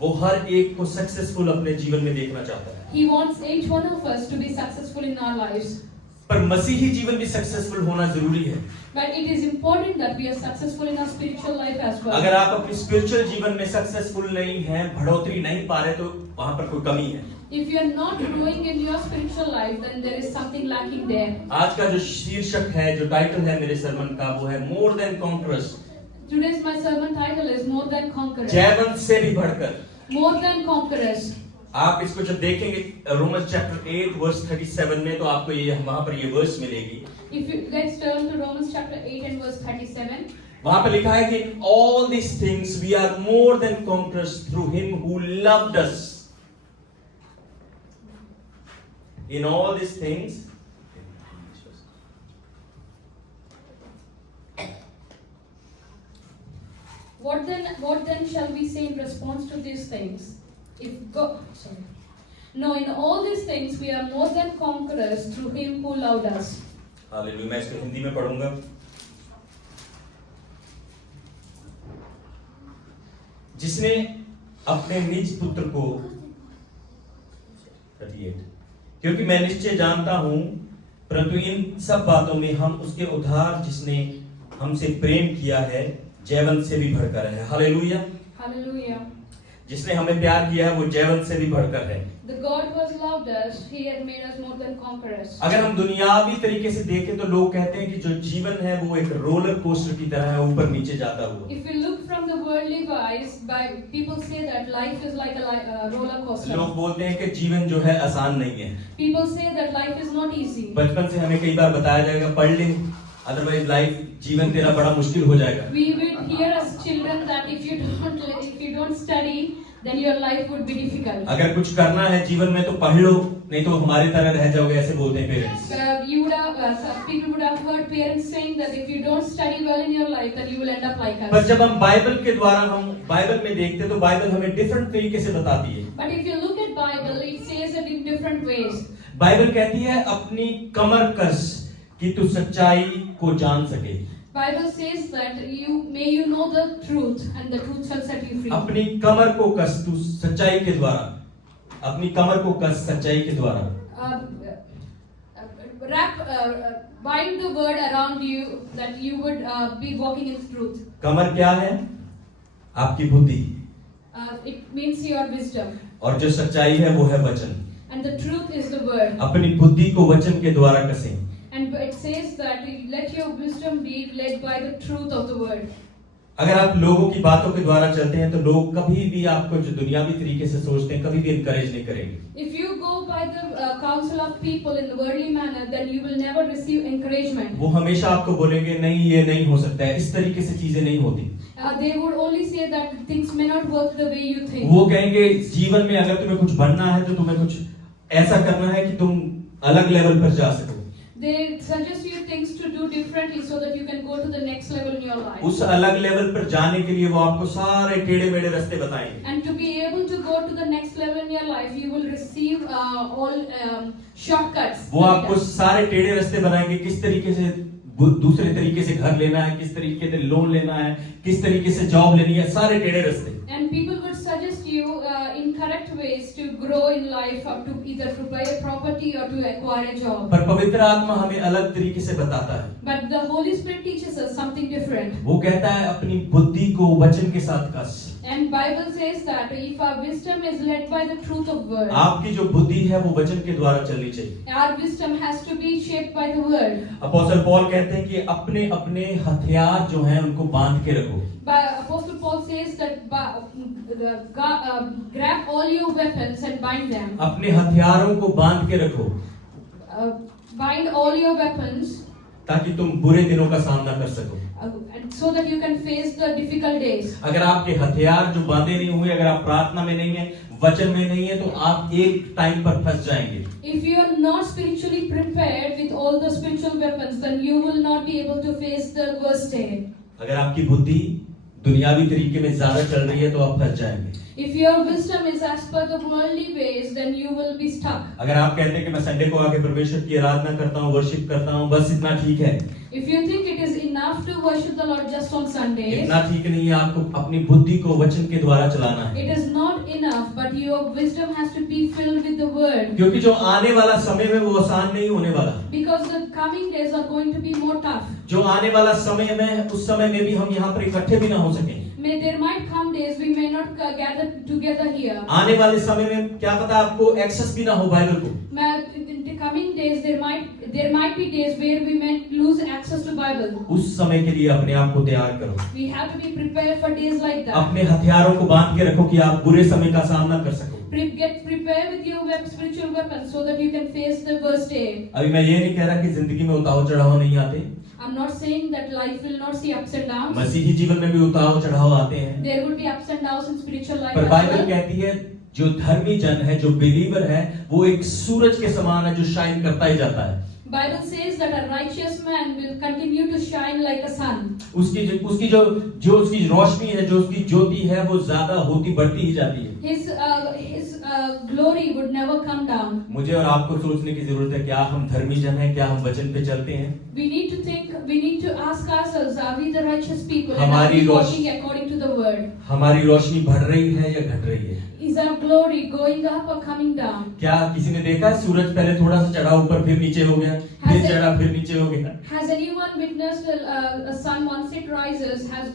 वो हर एक को सक्सेसफुल अपने जीवन में देखना चाहता है। He wants each one of us to be successful in our lives. पर मसीही जीवन भी सक्सेसफुल होना जरूरी है। But it is important that we are successful in our spiritual life as well. अगर आप अपने स्पिरिचुअल जीवन में सक्सेसफुल नहीं हैं, बढ़ोतरी नहीं पा रहे, तो वहां पर कोई कमी है। If you are not growing in your spiritual life, then there is something lacking there. आज का जो शीर्षक है, जो टाइटल है मेरे सरमन का, वो है more than conquerors. Today's my sermon title is More Than Conquerors. जयवंत से भी बढ़कर। More than conquerors. आप इसको जब देखेंगे रोमन्स चैप्टर 8 वर्स 37 में, तो आपको ये वहां पर ये वर्स मिलेगी। If you let's turn to Romans chapter 8 and verse 37. वहां पर लिखा है कि all these things we are more than conquerors through him who loved us. In all these things What then shall we say in response to these things? No, in all these things we are more than conquerors through him who loved us. Hallelujah. मैं इसको हिंदी में पढ़ूंगा। जिसने अपने निज पुत्र को 38 क्योंकि मैं निश्चय जानता हूं, परंतु इन सब बातों में हम उसके उद्धार जिसने हमसे प्रेम किया है जयवंत से भी बढ़कर है। हालेलुया। Hallelujah. जिसने हमें प्यार किया है वो जयवंत से भी बढ़कर है। The God who has loved us, he has made us more than conquerors. अगर हम दुनियावी तरीके से देखें तो लोग कहते हैं कि जो जीवन है वो एक रोलर कोस्टर की तरह है, ऊपर नीचे जाता हुआ। If we look from the worldly wise, people say that life is like a roller coaster. लोग बोलते हैं कि जीवन जो है आसान नहीं है। People say that life is not easy. बचपन से हमें कई बार बताया जाएगा पढ़ ले, अदरवाइज लाइफ जीवन तेरा बड़ा मुश्किल हो जाएगा। We would hear as children that if you don't study, then your life would be difficult. अगर कुछ करना है जीवन में तो पढ़ लो, नहीं तो हमारी तरह रह जाओगे, ऐसे बोलते हैं parents. People would have heard parents saying that if you don't study well in your life, then you will end up like us. पर जब हम बाइबल के द्वारा हम बाइबल में देखते तो बाइबल हमें डिफरेंट तरीके से बताती है। But if you look at Bible, it says it in different ways. Bible कहती है अपनी कमर कस कि तू सच्चाई को जान सके। Bible says that you know the truth and the truth shall set you free. अपनी कमर को कस तू सच्चाई के द्वारा, अपनी कमर को कस सच्चाई के द्वारा। Bind the word around you that you would be walking in truth. कमर क्या है? आपकी बुद्धि। It means your wisdom. और जो सच्चाई है वो है वचन। And the truth is the word. अपनी बुद्धि को वचन के द्वारा कसें। And it says that let your wisdom be led by the truth of the word. अगर आप लोगों की बातों के द्वारा चलते हैं तो लोग कभी भी आपको जो दुनियावी तरीके से सोचते हैं कभी भी इनकरेज नहीं करेंगे। If you go by the counsel of people in the worldly manner, then you will never receive encouragement. वो हमेशा आपको बोलेंगे नहीं ये नहीं हो सकता है, इस तरीके से चीजें नहीं होती। They would only say that things may not work the way you think. वो कहेंगे जीवन में अगर तुम्हें कुछ बनना है तो तुम्हें कुछ ऐसा करना है कि तुम अलग लेवल पर जा सको। They suggest you things to do differently so that you can go to the next level in your life. उस अलग लेवल पर जाने के लिए वो आपको सारे टेढ़े मेढ़े रास्ते बताएंगे। And to be able to go to the next level in your life, you will receive all shortcuts. वो आपको सारे टेढ़े रास्ते बनाएंगे, किस तरीके से दूसरे तरीके से घर लेना है, किस तरीके से लोन लेना है, किस तरीके से जॉब लेनी है, सारे टेढ़े रास्ते। And people would suggest you in correct ways to grow in life, or to either to buy a property or to acquire a job. पर पवित्र आत्मा हमें अलग तरीके से बताता है। But the Holy Spirit teaches us something different. वो कहता है अपनी बुद्धि को वचन के साथ कस। And Bible says that if our wisdom is led by the truth of word, आपकी जो बुद्धि है वो वचन के द्वारा चलनी चाहिए। our wisdom has to be shaped by the word. Apostle Paul कहते हैं कि अपने अपने हथियार जो हैं उनको बांध के रखो। Apostle Paul says that grab all your weapons and bind them. अपने हथियारों को बांध के रखो। Bind all your weapons. ताकि तुम बुरे दिनों का सामना कर सको। And so that you can face the difficult days. अगर आपके हथियार जो बांधे नहीं हुए, अगर आप प्रार्थना में नहीं है, वचन में नहीं है, तो आप एक टाइम पर फंस जाएंगे। If you are not spiritually prepared with all the spiritual weapons, then you will not be able to face the worst day. अगर आपकी बुद्धि दुनियावी तरीके में ज्यादा चल रही है तो आप फंस जाएंगे। If your wisdom is as per the worldly ways, then you will be stuck. अगर आप कहते हैं कि मैं संडे को आके परमेश्वर की आराधना करता हूँ, वर्शिप करता हूँ, बस इतना ठीक है। If you think it is enough to worship the Lord just on Sundays, इतना ठीक नहीं है, आपको अपनी बुद्धि को वचन के द्वारा चलाना है। it is not enough, but your wisdom has to be filled with the word. क्योंकि जो आने वाला समय में वो आसान नहीं होने वाला। Because the coming days are going to be more tough. जो आने वाला समय में, उस समय में भी हम यहाँ पर इकट्ठे भी ना हो सकें। There might come days we may not gather together here. आने वाले समय में क्या पता आपको एक्सेस भी ना हो बाइबल को। In the coming days there might be days where we may lose access to Bible. उस समय के लिए अपने आप को तैयार करो। We have to be prepared for days like that. अपने हथियारों को बांध के रखो कि आप बुरे समय का सामना कर सको। Get prepared with your spiritual weapons so that you can face the worst day. अभी मैं ये नहीं कह रहा कि जिंदगी में उतार चढ़ाव नहीं आते। I'm not saying that life will not see ups and downs. मसीही जीवन में भी उतार चढ़ाव आते हैं। There would be ups and downs in spiritual life. पर as बाइबल well. कहती है जो धर्मी जन है, जो बिलीवर है, वो एक सूरज के समान है जो शाइन करता ही जाता है। Bible says that a righteous man will continue to shine like a sun. उसकी जो रोशनी है, जो उसकी ज्योति है, वो ज्यादा होती बढ़ती ही जाती है। His glory would never come down. मुझे और आपको सोचने की जरूरत है, क्या हम धर्मी जन हैं? क्या हम वचन पे चलते हैं? We need to ask ourselves, are we the righteous people? And हमारी are we Rosh- walking according to the word? हमारी रोशनी बढ़ रही है या घट रही है? Is our glory going up or coming down? क्या किसी ने देखा है सूरज पहले थोड़ा सा चढ़ा, ऊपर फिर नीचे हो गया, फिर चढ़ा फिर नीचे हो गया? Has anyone witnessed a sun once it rises has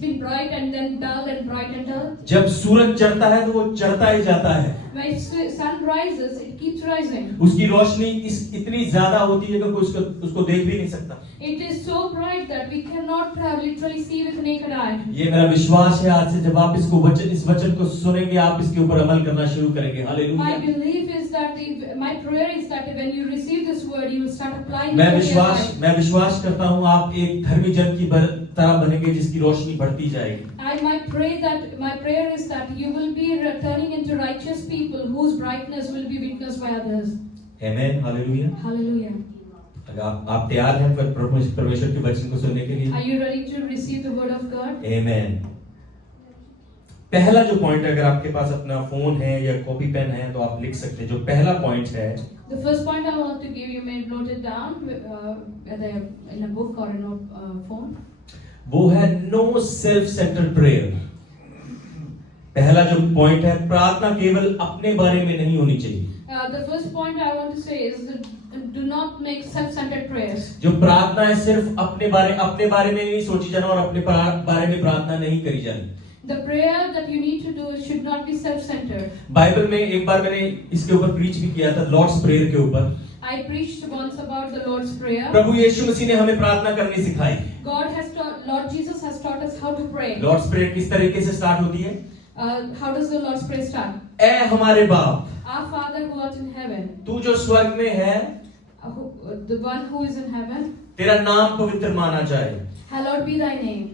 been bright and then dull and bright and dull? जब सूरज चढ़ता है तो वो चढ़ता ही जाता है। When sun rises, it keeps rising. उसकी रोशनी इतनी ज्यादा होती है कि कोई उसको देख भी नहीं सकता। It is so bright that we cannot literally see with the naked eye. ये मेरा विश्वास है, आज से जब आप इस वचन को सुनेंगे, आप इसके ऊपर अमल करना शुरू करेंगे। Hallelujah. My belief is that my prayer is that when you receive this word, you will start applying it मैं to your life. विश्वास करता हूँ आप एक धर्मी जन की तरह बनेंगे जिसकी रोशनी बढ़ती जाएगी। My prayer is that you will be turning into righteous people whose brightness will be witnessed by others. Amen. Hallelujah. Hallelujah. अगर आप तैयार हैं परमेश्वर के वचन को सुनने के लिए? Are you ready to receive the word of God? आमेन। पहला जो पॉइंट, अगर आपके पास अपना फोन है या कॉपी पेन है तो आप लिख सकते हैं। जो पहला पॉइंट है, The first point I want to give you may note it down whether in a book or in a phone. वो है नो सेल्फ सेंटर्ड प्रेयर। पहला जो पॉइंट है, प्रार्थना केवल अपने बारे में नहीं होनी चाहिए। The first point I want to say is that do not make self-centered prayers. जो प्रार्थना है सिर्फ अपने बारे में नहीं सोची जाना और अपने बारे में प्रार्थना नहीं करी जानी। The prayer that you need to do should not be self-centered. Bible में एक बार मैंने इसके ऊपर प्रीच भी किया था, लॉर्ड्स प्रेयर के ऊपर। I preached once about the Lord's Prayer. प्रभु यीशु मसीह ने हमें प्रार्थना करनी सिखाई। Lord Jesus has taught us how to pray. Lord's prayer किस तरीके से स्टार्ट होती है? How does the Lord's Prayer start? ऐ हमारे बाप, Our Father who art in heaven, तू जो स्वर्ग में है, the one who is in heaven, तेरा नाम पवित्र माना जाए, hallowed be thy name.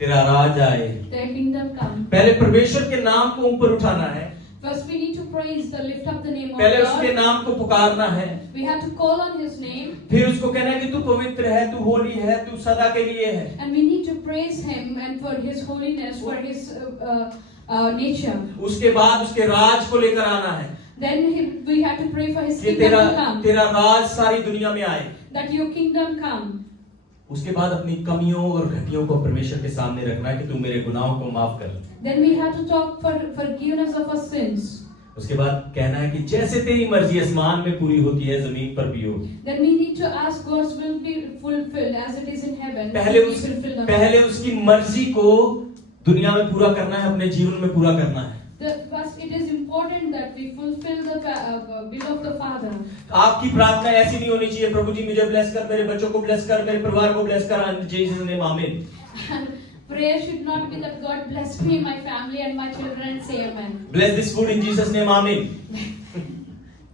तेरा राज आए। Thy kingdom come. पहले परमेश्वर के नाम को ऊपर उठाना है, First we need to praise, lift up the name of पहले उसके God. नाम को पुकारना है, We have to call on His name, फिर उसको कहना है कि तू पवित्र है, तू होली है, तू सदा के लिए है। and we need to praise Him and for His holiness, for His nature. उसके बाद उसके राज को लेकर आना है Then we have to pray for His कि kingdom to come, तेरा राज सारी दुनिया में आए। that Your kingdom come. उसके बाद अपनी कमियों और घटियों को परमेश्वर के सामने रखना है कि तू मेरे गुनाहों को माफ कर। Then we have to talk for forgiveness of our sins. उसके बाद कहना है कि जैसे तेरी मर्जी आसमान में पूरी होती है, जमीन पर भी हो। Then we need to ask God's will be fulfilled as it is in heaven. पहले उसकी मर्जी को दुनिया में पूरा करना है, अपने जीवन में पूरा करना है। First, it is important that we fulfill the will of the Father. आपकी प्रार्थना ऐसी नहीं होनी चाहिए, प्रभु जी मुझे ब्लेस कर, मेरे बच्चों को ब्लेस कर, मेरे परिवार को ब्लेस कर, जीसस नेम आमीन। Prayer should not be that God bless me, my family and my children and say amen. Bless this food in Jesus name आमीन।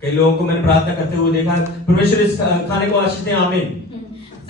कई लोगों को मैंने प्रार्थना करते हुए देखा, परमेश्वर इस खाने को आशीष दे, आमीन।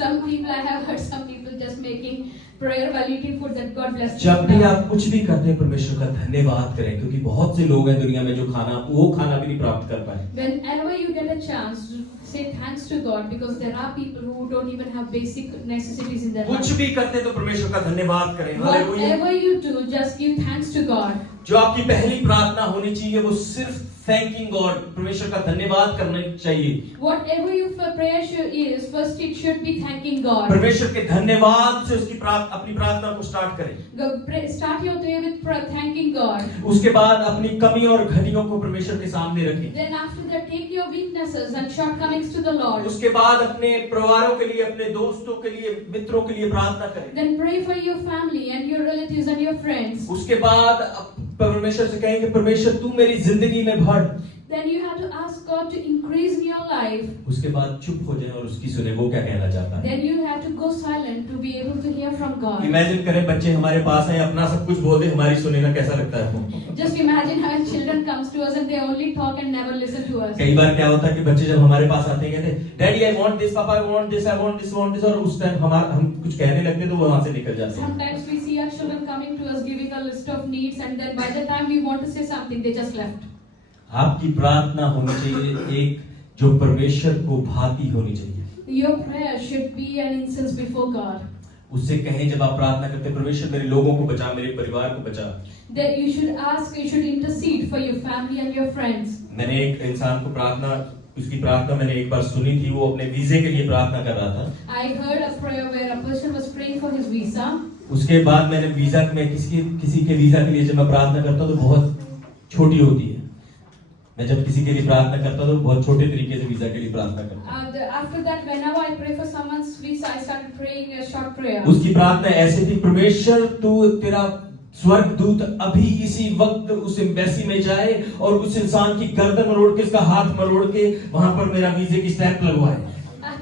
Some people, I have heard some people just making prayer while eating food that God bless me. जब भी आप कुछ भी करते हैं, परमेश्वर का धन्यवाद करें, क्योंकि बहुत से लोग हैं दुनिया में जो वो खाना भी नहीं प्राप्त कर पाए। Whenever you get a chance, say thanks to God, because there are people who don't even have basic necessities in their life. कुछ भी करते तो परमेश्वर का धन्यवाद करें। Hallelujah. Whatever you do, just give thanks to God. जो आपकी पहली प्रार्थना होनी चाहिए वो सिर्फ थैंकिंग गॉड, परमेश्वर का धन्यवाद करना चाहिए। Whatever your prayer is, first it should be thanking God. परमेश्वर के धन्यवाद से उसकी अपनी प्रार्थना को स्टार्ट करें। Start your day with thanking God. उसके बाद अपनी कमी और घटियों को परमेश्वर के सामने रखें। Then after that, take your weaknesses and shortcomings to the Lord. उसके बाद अपने परिवारों के लिए, अपने दोस्तों के लिए, मित्रों के लिए प्रार्थना करें। Then pray for your family and your relatives and your friends. उसके बाद परमेश्वर से कहें कि परमेश्वर तू मेरी जिंदगी में बढ़। Then you have to ask God to increase in your life. उसके बाद चुप हो जाए और उसकी सुने वो क्या कहना चाहता है। Then you have to go silent to be able to hear from God. Imagine करें बच्चे हमारे पास आए, अपना सब कुछ बोल दे, हमारी सुने ना, कैसा लगता है आपको? Just imagine how children comes to us and they only talk and never listen to us. कई बार क्या होता है कि बच्चे जब हमारे पास आते हैं कहते डैडी आई वांट दिस, पापा I want this, I want this, want this, और उस टाइम हम कुछ कहने लगते तो वो वहां से निकल जाते हैं। Sometimes we see our children coming to us giving a list of needs and then by the time we want to say something they just left. आपकी प्रार्थना होनी चाहिए एक जो परमेश्वर को भाती होनी चाहिए। Your prayer should be an incense before God. उससे कहें जब आप प्रार्थना करते हैं परमेश्वर मेरे लोगों को बचा, मेरे परिवार को बचा। That you should ask, you should intercede for your family and your friends. मैंने एक इंसान को उसकी प्रार्थना मैंने एक बार सुनी थी, वो अपने वीजे के लिए प्रार्थना कर रहा था। I heard a prayer where a person was praying for his visa. उसके बाद मैंने वीजा में किसी के वीजा के लिए जब मैं प्रार्थना करता हूँ तो बहुत छोटी होती है। मैं जब किसी के लिए प्रार्थना करता हूँ तो बहुत छोटे तरीके से वीजा के लिए प्रार्थना करता हूँ। After that, whenever I pray for someone's visa, I started praying a short prayer. उसकी प्रार्थना ऐसी थी, परमेश्वर तू तेरा स्वर्गदूत अभी इसी वक्त उस एम्बेसी में जाए और उस इंसान की गर्दन मरोड़ के, उसका हाथ मरोड़ के वहां पर मेरा वीजे की स्टैंप लगवाए।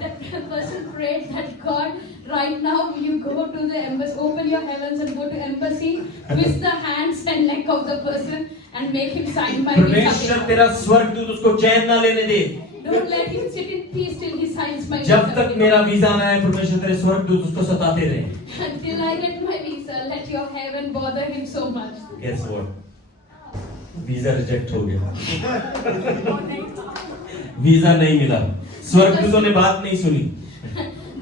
That person prayed that God, right now you go to the embassy, open your heavens and go to embassy, twist the hands and neck of the person and make him sign my visa. परमेश्वर तेरा स्वर्गदूत उसको चैन ना लेने दे। Don't let him sit in peace till he signs my visa. जब तक मेरा visa ना आए परमेश्वर तेरे स्वर्गदूत उसको सताते रहे। Until I get my visa, let your heaven bother him so much. Guess what? Visa reject हो गया। वीजा नहीं मिला, स्वर्गदूतों ने बात नहीं सुनी।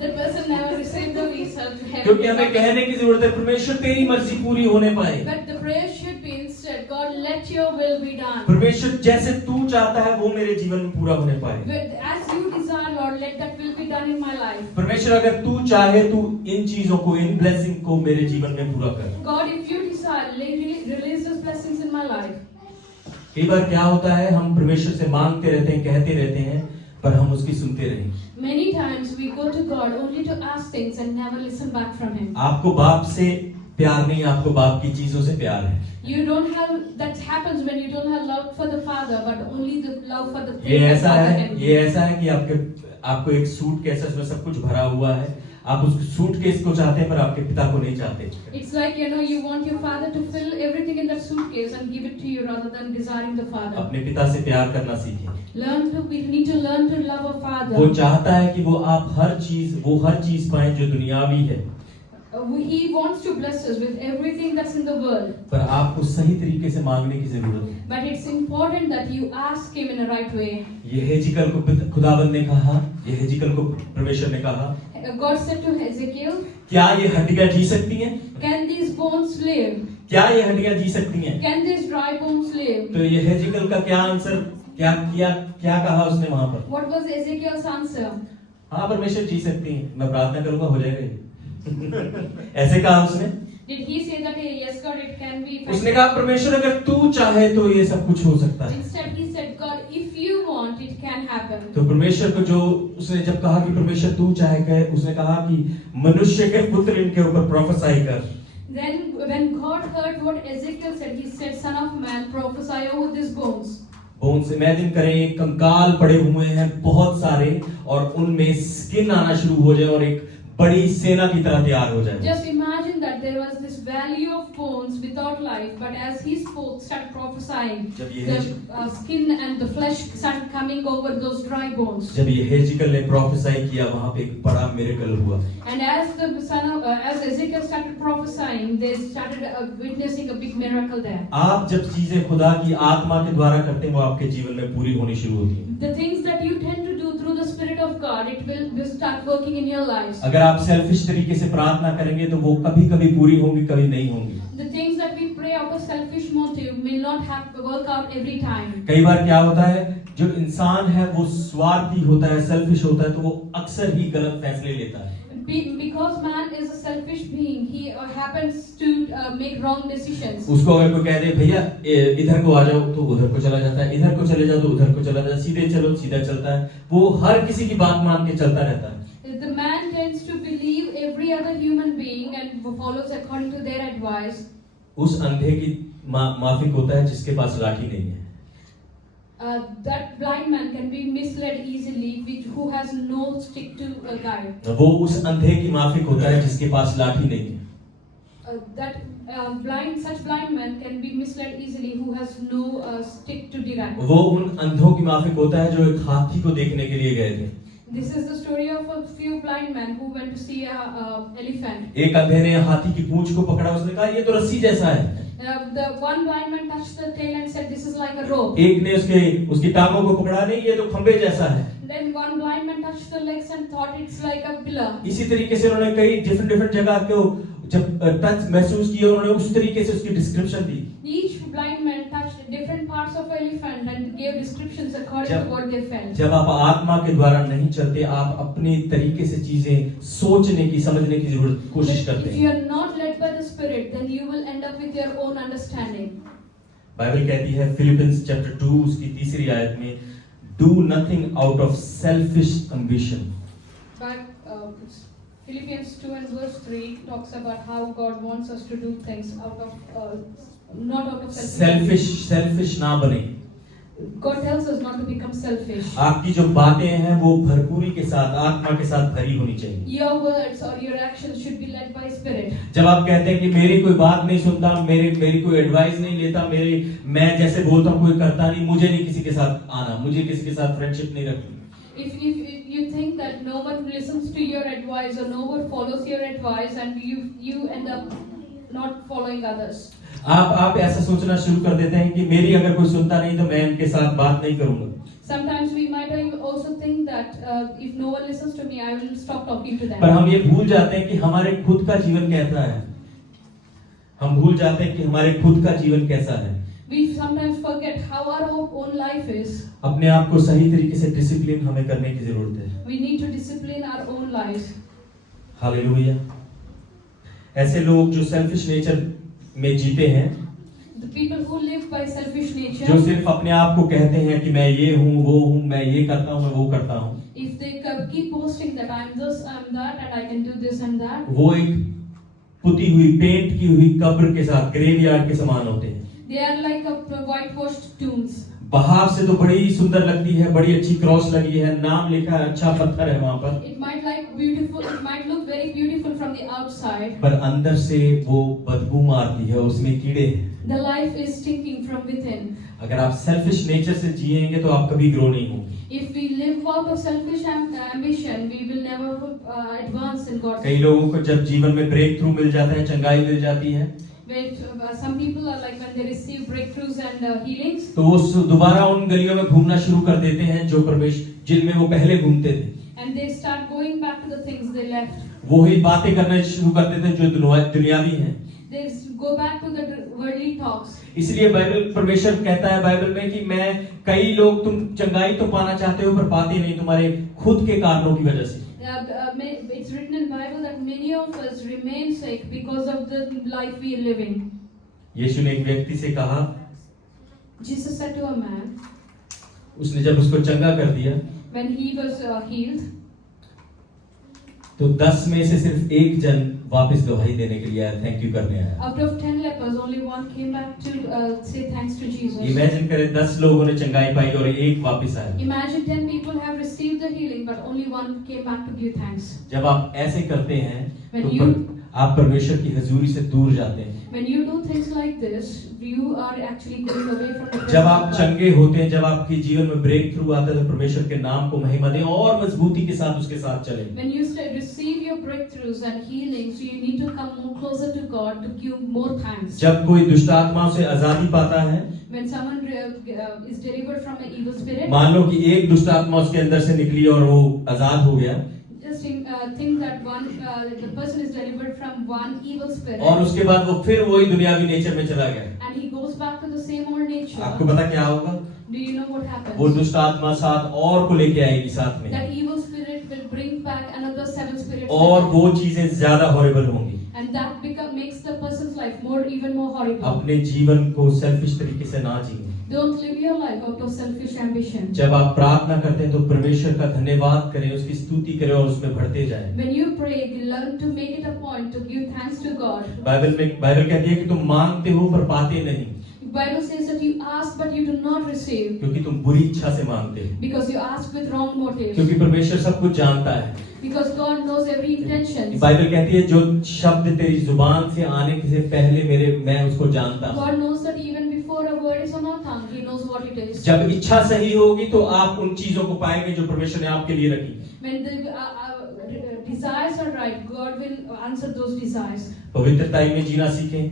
The person never received the visa to heaven. क्योंकि हमें कहने की जरूरत है परमेश्वर तेरी मर्जी पूरी होने पाए। But the prayer should be instead, God, let your will be done. परमेश्वर जैसे तू चाहता है वो मेरे जीवन में पूरा होने पाए। As you desire, Lord, let that will be done in my life. परमेश्वर अगर तू चाहे तू इन चीजों को, इन ब्लेसिंग को मेरे जीवन में पूरा कर। God, if you desire, release those blessings in my life. कई बार क्या होता है हम परमेश्वर से मांगते रहते हैं, कहते रहते हैं, पर हम उसकी सुनते नहीं। Many times we go to God only to ask things and never listen back from Him. आपको बाप से प्यार नहीं, आपको बाप की चीजों से प्यार है। You don't have, that happens when you don't have love for the Father, but only the love for the ये things ऐसा that Father है, can ये give. ऐसा है कि आपको एक सूट केस उसमें सब कुछ भरा हुआ है, आप उस सूट केस को चाहते हैं पर आपके पिता को नहीं चाहते। It's like, you want your Father to fill everything in that suitcase and give it to you rather than desiring the Father. अपने पिता से प्यार करना सीखें। We need to learn to love our Father. वो चाहता है कि वो हर चीज पाएं जो दुनियावी है। He wants to bless us with everything that's in the world. पर आपको सही तरीके से मांगने की जरूरत है। But it's important that you ask Him in a right way. ये हेजिकल को खुदावंद ने कहा, ये हेजिकल को परमेश्वर ने कहा, God said to Ezekiel, क्या ये हड्डियां जी सकती हैं? can these bones live? क्या ये हड्डियां जी सकती हैं? Can these dry bones live? तो ये हेजिकल का क्या आंसर, क्या कहा उसने वहां पर? What was Ezekiel's answer? हाँ परमेश्वर जी सकती हैं, मैं प्रार्थना करूंगा हो जाएगा। ऐसे कहा उसने? Did he say that yes God it can be? उसने कहा परमेश्वर अगर तू चाहे तो ये सब कुछ हो सकता है। Instead he said, God, if you want, it can happen. तो परमेश्वर को जो उसने जब कहा कि परमेश्वर तू चाहे, उसने कहा कि मनुष्य के पुत्र इनके ऊपर प्रोफेसाई कर। Then when God heard what Ezekiel said, he said, Son of man, prophesy over these bones. Bones imagine करें एक कंकाल पड़े हुए हैं बहुत सारे और उनमें स्किन आना शुरू हो जाए और एक बड़ी सेना की तरह तैयार हो जाए। Just imagine that there was this valley of bones without life, but as he spoke, started prophesying, the skin and the flesh started coming over those dry bones. जब ये हेजिकल ने प्रोफेसाई किया वहां पे एक बड़ा मिरेकल हुआ। And as Ezekiel started prophesying, they started witnessing a big miracle there. आप जब चीजें खुदा की आत्मा के द्वारा करते हैं वो आपके जीवन में पूरी होनी शुरू होती है। The things that you tend to do through the Spirit of God, it will start working in your lives. अगर आप सेल्फिश तरीके से प्रार्थना करेंगे तो वो कभी-कभी पूरी होंगी, कभी नहीं होंगी। The things that we pray out of selfish motive, will not have to work out every time. कई बार क्या होता है, जो इंसान है वो स्वार्थी होता है, सेल्फिश होता है, तो वो अक्सर ही गलत फैसले लेता है। Because man is a selfish being, he happens to make wrong decisions. उसको अगर कोई कह दे भैया इधर को आ जाओ तो उधर को चला जाता है, इधर को चले जाओ तो उधर को चला जाता है, सीधे चलो सीधा चलता है, वो हर किसी की बात मान के चलता रहता है। The man tends to believe every other human being and follows according to their advice. उस अंधे की माफिक होता है जिसके पास लाठी नहीं है। That blind man can be misled easily, who has no stick to guide. वो उस अंधे की माफिक होता है जिसके पास लाठी नहीं है। Such blind man can be misled easily, who has no stick to direct. वो उन अंधों की माफिक होता है जो एक हाथी को देखने के लिए गए थे। This is the story of a few blind men who went to see a elephant. एक अंधे ने हाथी की पूंछ को पकड़ा, उसने कहा ये तो रस्सी जैसा है। The one blind man touched the tail and said, "This is like a rope." एक ने उसकी टांगों को पकड़ा, नहीं ये तो खंबे जैसा है। Then one blind man touched the legs and thought it's like a pillar. इसी तरीके से उन्होंने कई डिफरेंट जगह को जब टच महसूस किया, उन्होंने उस तरीके से उसकी description the. Each blind man touched different parts of elephant and gave descriptions according to what they felt. जब आप आत्मा के द्वारा नहीं चलते, आप अपने तरीके से चीजें सोचने की, समझने की जरूरत कोशिश करते If हैं। you are not led by the Spirit, then you will end up with your own understanding. Bible कहती है फिलिपियंस चैप्टर 2 उसकी 3री आयत में, do nothing out of selfish ambition. Philippians 2 and verse 3 talks about how God wants us to do things out of not out of selfish ना बने। God tells us not to become selfish. आपकी जो बातें हैं वो भरपूरी के साथ, आत्मा के साथ भरी होनी चाहिए। Your words or your actions should be led by Spirit. जब आप कहते हैं कि मेरी कोई बात नहीं सुनता, मेरी कोई एडवाइस नहीं लेता, मैं जैसे बोलता हूँ कोई करता नहीं, मुझे नहीं किसी के साथ आना, मुझे किसी के साथ फ्रेंडशिप नहीं रखनी। If you think that no one listens to your advice or no one follows your advice and you end up not following others. आप ऐसा सोचना शुरू कर देते हैं कि मेरी अगर कोई सुनता नहीं तो मैं इनके साथ बात नहीं करूंगा। Sometimes we might also think that if no one listens to me, I will stop talking to them. पर हम ये भूल जाते हैं कि हमारे खुद का जीवन कैसा है। हम भूल जाते हैं कि हमारे खुद का जीवन कैसा है। We sometimes forget how our own life is. अपने आप को सही तरीके से डिसिप्लिन हमें करने की जरूरत है। We need to discipline our own lives. Hallelujah. ऐसे लोग जो सेल्फिश नेचर में जीते हैं, The people who live by selfish nature, जो सिर्फ अपने आप को कहते हैं कि मैं ये हूँ, वो हूँ, मैं ये करता हूँ, मैं वो करता हूँ, if they keep boasting that I'm this, I'm that, and I can do this and that, वो एक पुती हुई, पेंट की हुई कब्र के साथ, ग्रेवयार्ड के समान होते हैं। they are like a whitewashed tombs. बाहर से तो बड़ी सुंदर लगती है, बड़ी अच्छी क्रॉस लगी है, नाम लिखा है, अच्छा पत्थर है वहाँ पर। It might look very beautiful from the outside. पर अंदर से वो बदबू मारती है, उसमें कीड़े हैं। The life is stinking from within. अगर आप सेल्फिश नेचर से जिएंगे तो आप कभी ग्रो नहीं होंगे। If we live out of selfish ambition, we will never advance in God's. कई लोगों को जब जीवन में ब्रेक थ्रू मिल जाता है, चंगाई मिल जाती है, Some people are like when they receive breakthroughs and healings, तो वो दोबारा उन गलियों में घूमना शुरू कर देते हैं जो जिनमें वो पहले घूमते थे। and they start going back to the things they left. वो ही बातें करना शुरू कर देते हैं जो दुनियावी हैं। They go back to the worldly talks. इसलिए बाइबल परमेश्वर कहता है बाइबल में कि कई लोग तुम चंगाई तो पाना चाहते हो पर पाते नहीं, तुम्हारे खुद के कारणों की वजह से। It's written in Bible that many of us remain sick because of the life we are living. यीशु ने एक व्यक्ति से कहा, Jesus said to a man, उसने जब उसको चंगा कर दिया, when he was healed, तो 10 में से सिर्फ एक जन वापस गवाही देने के लिए आया, थैंक यू करने आया। out of 10 lepers, only one came back to say thanks to Jesus. Imagine करें 10 लोगों ने चंगाई पाई और एक वापस आया। Imagine 10 people have received the healing, but only one came back to give thanks. जब आप ऐसे करते हैं When तो आप परमेश्वर की हजूरी से दूर जाते हैं। When you do things like this, you are actually going away from the presence जब of आप God. चंगे होते हैं, जब आपके जीवन में ब्रेक थ्रू आता है, तो परमेश्वर के नाम को महिमा दें और मजबूती के साथ उसके साथ चलें। When you receive your breakthroughs and healings, you need to come more closer to God to give more thanks. जब कोई दुष्ट आत्माओं से आजादी पाता है, When someone is delivered from an evil spirit, मान लो कि एक दुष्ट आत्मा उसके अंदर से निकली और वो आजाद हो गया, just think that the person is delivered from one evil spirit, और उसके बाद वो फिर वही दुनियावी नेचर में चला गया, and he goes back to the same old nature, आपको पता क्या होगा? do you know what वो happens? दुष्ट आत्मा साथ और को लेके आएगी साथ में, That evil spirit will bring back another 7 spirits और with it. वो चीजें ज्यादा हॉरिबल होंगी. And that makes the person's life even more horrible. अपने जीवन को सेल्फिश तरीके से ना जिए. Don't live your life out of selfish ambition. जब आप प्रार्थना करते हैं तो परमेश्वर का धन्यवाद करें, उसकी स्तुति करें और उसमें बढ़ते जाएं. When you pray, you learn to make it a point to give thanks to God. Bible कहती है कि तुम मांगते हो पर पाते नहीं, Bible says that you ask but you do not receive क्योंकि तुम बुरी इच्छा से मांगते हो. because you ask with wrong motives. क्योंकि परमेश्वर सब कुछ जानता है. Because God knows every intention. Bible कहती है जो शब्द तेरी जुबान से आने से पहले मैं उसको जानता हूँ. God knows that even before a word is on our tongue, He knows what it is. जब इच्छा सही होगी तो आप उन चीजों को पाएंगे जो परमेश्वर ने आपके लिए रखी. When the desires are right, God will answer those desires. पवित्रता में जीना सीखें.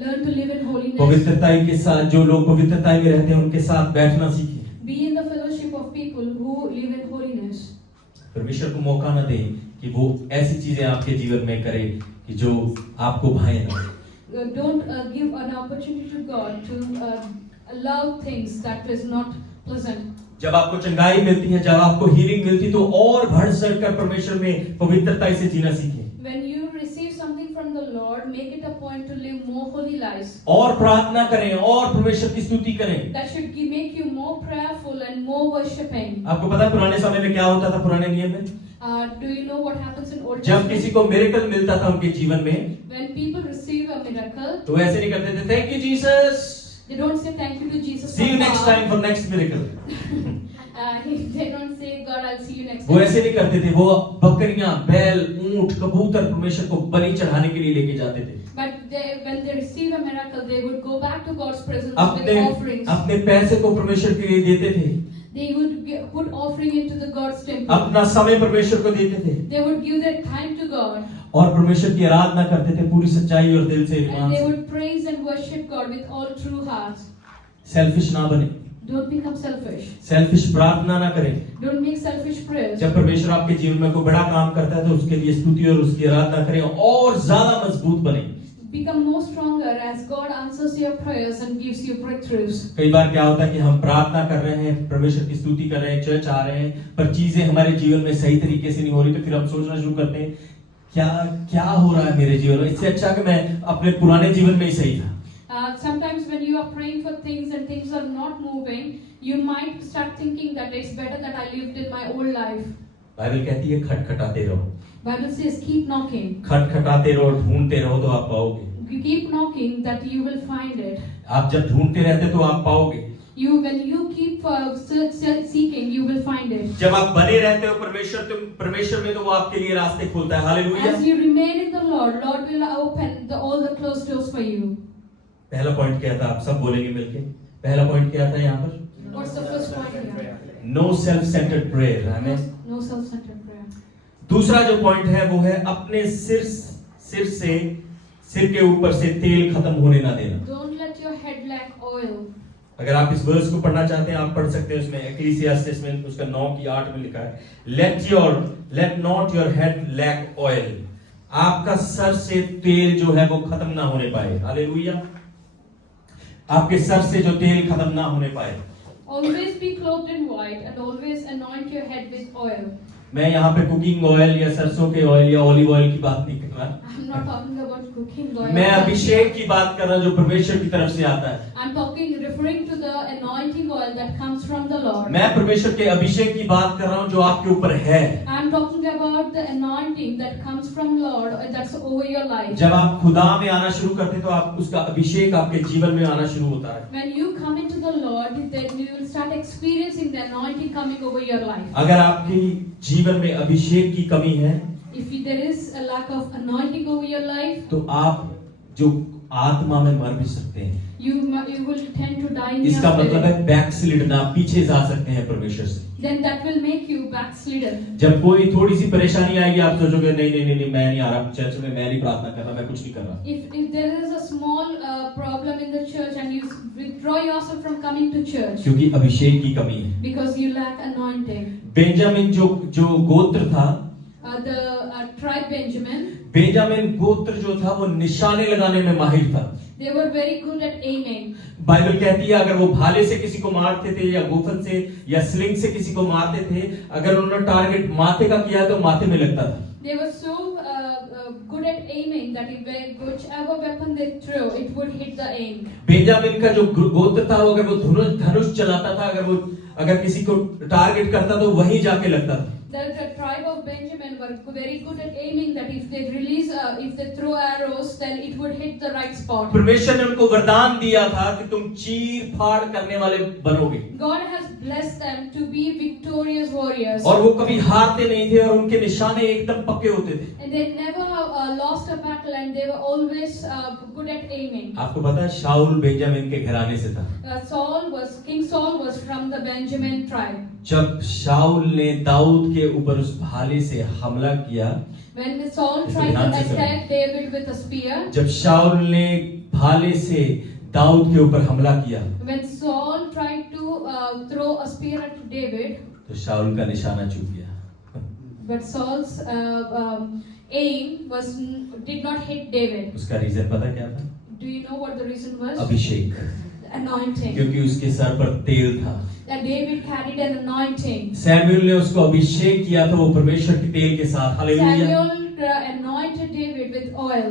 Learn to live in holiness. पवित्रता के साथ जो लोग पवित्रता में रहते हैं उनके साथ बैठना सीखें. Be in the fellowship of people who live in holiness. परमेश्वर को मौका न दें कि वो ऐसी चीजें आपके जीवन में करे कि जो आपको भाए ना. Don't give an opportunity to God to allow things that is not pleasant. जब आपको चंगाई मिलती है, जब आपको हीलिंग मिलती है, तो और बढ़ चढ़कर परमेश्वर में पवित्रता से जीना सीखें. When you receive something from the Lord, make it a point to live more holy lives. और प्रार्थना करें और परमेश्वर की स्तुति करें. That should make you more prayerful and more worshiping. आपको पता है पुराने समय में क्या होता था? पुराने नियम में Do you know what happens in Old जब Testament? किसी को मिरेकल मिलता था उनके जीवन में, When people receive a miracle, तो ऐसे नहीं करते थे thank you Jesus, they don't say thank you to Jesus. See you for next God. Time for next miracle. They don't say God, I'll see you next वो time. ऐसे नहीं करते थे. वो बकरियां, बैल, ऊंट, कबूतर परमेश्वर को बलि चढ़ाने के लिए लेके जाते थे. But when they receive a miracle, they would go back to God's presence अपने with offerings. अपने पैसे को परमेश्वर के लिए देते थे. They would put offering into the God's temple. अपना समय परमेश्वर को देते थे They would give their time to God. और परमेश्वर की आराधना करते थे पूरी सच्चाई और दिल से, ईमान And they से. would praise and worship God with all true hearts. Selfish ना बने. Don't become selfish. सेल्फिश प्रार्थना ना करें. Don't make selfish prayers. जब परमेश्वर आपके जीवन में कोई बड़ा काम करता है तो उसके लिए स्तुति और उसकी आराधना करें और ज्यादा मजबूत बने. Become more stronger as God answers your prayers and gives you breakthroughs. कई बार क्या होता है कि हम प्रार्थना कर रहे हैं, परमेश्वर की स्तुति कर रहे हैं, चर्च आ रहे हैं, पर चीजें हमारे जीवन में सही तरीके से नहीं हो रही, तो फिर हम सोचना शुरू करते हैं क्या हो रहा है मेरे जीवन में. इससे अच्छा कि मैं अपने पुराने जीवन में ही सही था. Sometimes when you are praying for things and things are not moving, you might start thinking that it's better that I lived in my old life. Bible कहती है खटखटाते रहो. Bible says keep knocking. खटखटाते रहो, ढूंढते रहो तो आप पाओगे. You keep knocking that you will find it. आप जब ढूंढते रहते तो आप पाओगे. When you keep seeking, you will find it. जब आप बने रहते हो परमेश्वर में, तो वो आपके लिए रास्ते खोलता है. Hallelujah. As you remain in the Lord, Lord will open all the closed doors for you. पहला पॉइंट क्या था? आप सब बोलेंगे मिलके. पहला पॉइंट क्या था यहाँ पर? What's the first point here? No self centred prayer. हमें No self-centered prayer. दूसरा जो पॉइंट है वो है अपने सिर के ऊपर से तेल खत्म होने ना देना. Don't let your head lack oil. अगर आप इस वर्स को पढ़ना चाहते हैं आप पढ़ सकते हैं. उसमें एक्लीसियास्टिस में उसका 9 की 8 में लिखा है, let not your head lack oil. आपका सर से तेल जो है वो खत्म ना होने पाए. हालेलुया. आपके सर से जो तेल खत्म ना होने पाए. Always be clothed in white and always anoint your head with oil. मैं यहाँ पे कुकिंग ऑयल या सरसों के ऑयल या ऑलिव ऑयल की बात नहीं कर रहा. I'm not talking about cooking oil. मैं अभिषेक की बात कर रहा हूँ जो परमेश्वर की तरफ से आता है. I'm referring to the anointing oil that comes from the Lord. मैं परमेश्वर के अभिषेक की बात कर रहा हूँ जो आपके ऊपर है. I'm talking about the anointing that comes from Lord that's over your life. जब आप खुदा में आना शुरू करते हैं तो आप उसका अभिषेक आपके जीवन में आना शुरू होता है. When you come into the Lord, then you will start experiencing the anointing coming over your life. अगर आपकी जीवन में अभिषेक की कमी है, If there is a lack of anointing over your life, तो आप जो आत्मा में मर भी सकते हैं. you will tend to die in your इसका मतलब है spirit. बैकस्लिडना, पीछे जा सकते हैं परमेश्वर से. Then that will make you backslidden. जब कोई थोड़ी सी परेशानी आएगी आप सोचोगे नहीं मैं नहीं आ रहा चर्च में, मैं नहीं प्रार्थना कर रहा, मैं कुछ नहीं कर रहा. If there is a small problem in the church and you withdraw yourself from coming to church क्योंकि अभिषेक की कमी है. because you lack anointing. Benjamin जो गोत्र था, The tribe Benjamin, बेंजामिन गोत्र जो था वो निशाने लगाने में माहिर था. They were very good at aiming. Bible कहती है अगर वो भाले से किसी को मारते थे या गोफन से या स्लिंग से किसी को मारते थे, अगर उन्होंने टारगेट माथे का किया तो माथे में लगता था. They were so good at aiming that whichever weapon they threw, it would hit the aim. Benjamin का जो गोत्र था, वो अगर वो धनुष चलाता था, अगर किसी को टारगेट करता तो वहीं जाके लगता था. The tribe of Benjamin were very good at aiming, that if they throw arrows, then it would hit the right spot. परमेश्वर ने उनको वरदान दिया था कि तुम चीर फाड़ करने वाले बनोगे. God has blessed them to be victorious warriors. और वो कभी हारते नहीं थे और उनके निशाने एकदम पक्के होते थे. And they never lost a battle, and they were always good at aiming. आपको पता है शाऊल बेंजामिन के घराने से था. King Saul was from the Benjamin tribe. जब शाऊल ने दाऊद के ऊपर उस भाले से हमला किया, When Saul tried to attack David with a spear, जब शाऊल ने भाले से दाऊद के ऊपर हमला किया, when Saul tried to throw a spear at David, तो शाऊल का निशाना चूक गया. but Saul's aim did not hit David. उसका रीजन पता क्या था? Do you know what the reason was? Abhishek. Anointing. क्योंकि उसके सर पर तेल था. That David carried an anointing. Samuel ने उसको अभिषेक किया था वो परमेश्वर के तेल के साथ. Hallelujah. Samuel anointed David with oil.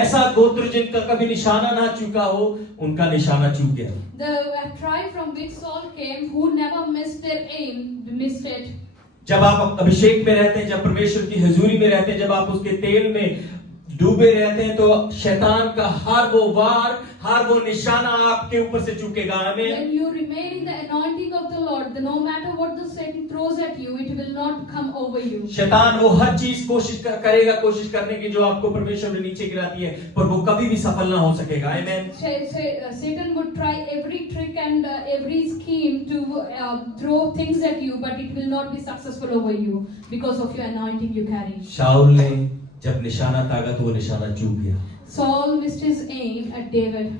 ऐसा गोत्र जिनका कभी निशाना ना चूका हो, उनका निशाना चूक गया. The tribe from which Saul came, who never missed their aim, missed it. जब आप अभिषेक में रहते हैं, जब परमेश्वर की हुजूरी में रहते हैं, जब आप उसके तेल में डूबे रहते हैं, तो शैतान का हर वो वार, हर वो निशाना आपके ऊपर से चूकेगा. आमीन. When you remain in the anointing of the Lord, then no matter what the Satan throws at you, it will not come over you. शैतान वो हर चीज कोशिश करने की जो आपको परमेश्वर ने नीचे गिराती है, पर वो कभी भी सफल ना हो सकेगा. आमीन. Satan would try every trick and every scheme to throw things at you, but it will not be successful over you because of your anointing you carry. शाऊल ने जब निशाना ताका तो वो निशाना चूक गया. Saul missed his aim at David.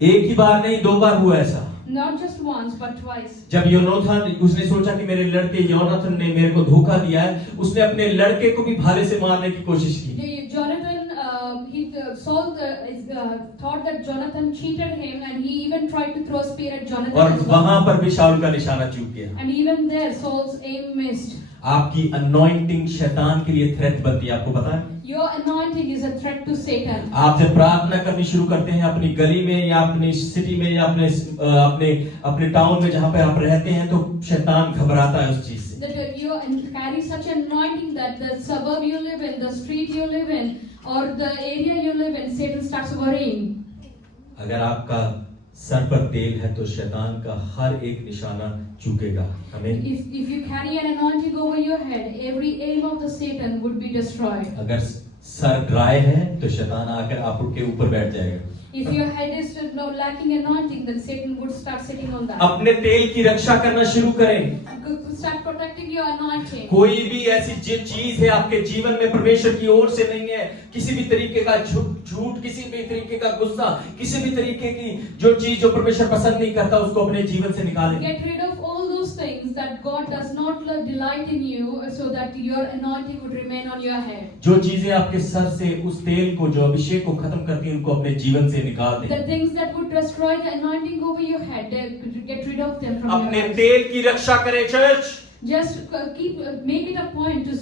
एक ही बार नहीं, 2 बार हुआ ऐसा. Not just once, but twice. जब योनाथन, उसने सोचा कि मेरे लड़के योनाथन ने मेरे को धोखा दिया है, उसने अपने लड़के को भी भाले से मारने की कोशिश की. Saul thought that Jonathan cheated him, and he even tried to throw a spear at Jonathan. और as well. वहां पर भी शाऊल का निशाना चूक गया. And even there, Saul's aim missed. आपकी अनॉइंटिंग शैतान के लिए थ्रेट बनती है, आपको पता है? Your anointing is a threat to Satan. आप जब प्रार्थना करनी शुरू करते हैं अपनी गली में या अपनी सिटी में या अपने टाउन में जहां पे आप रहते हैं, तो शैतान घबराता है उस चीज से. That you carry such an anointing that the suburb you live in, the street you live in, or the area you live in, Satan starts worrying. अगर आपका सर पर तेल है तो शैतान का हर एक निशाना चूकेगा. आमीन. If you carry an anointing over your head, every aim of the Satan would be destroyed. अगर सर ड्राई है तो शैतान आकर आपके ऊपर बैठ जाएगा. If your head is lacking anointing, then Satan would start sitting on that. अपने तेल की रक्षा करना शुरू करें. Start protecting your anointing. कोई भी ऐसी चीज है आपके जीवन में परमेश्वर की ओर से नहीं है, किसी भी तरीके का झूठ, किसी भी तरीके का गुस्सा, किसी भी तरीके की जो चीज जो परमेश्वर पसंद नहीं करता, उसको अपने जीवन से निकालें. Get rid of all those things that God does not delight in you, so that your anointing would remain on your head. जो चीजें आपके सर से उस तेल को, जो अभिषेक को खत्म करती हैं, उनको अपने जीवन से निकाल दें. The things that would destroy the anointing over your head, get rid of them from your अपने life. तेल की रक्षा करें church. Just make it a point to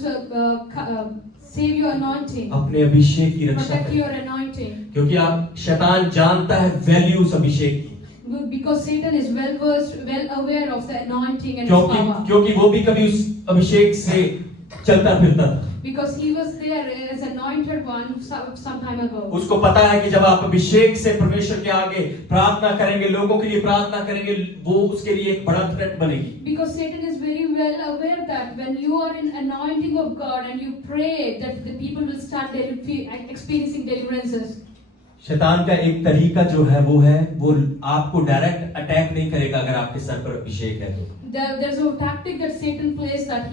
save your anointing. अपने अभिषेक की रक्षा Protect करें, your anointing. क्योंकि आप शैतान जानता है वैल्यू उस अभिषेक की. Because Satan is well versed, well aware of the anointing and its power. क्योंकि वो भी कभी उस अभिषेक से चलता फिरता था. Because he was there as anointed one some time ago. उसको पता है कि जब आप अभिषेक से परमेश्वर के आगे प्रार्थना करेंगे, लोगों के लिए प्रार्थना करेंगे, वो उसके लिए एक बड़ा थ्रेट बनेगी. Because Satan is very well aware that when you are in anointing of God and you pray, that the people will start experiencing deliverances. शैतान का एक तरीका जो है वो आपको डायरेक्ट अटैक नहीं करेगा अगर आपके सर पर अभिषेक है तो. There's a tactic that Satan plays that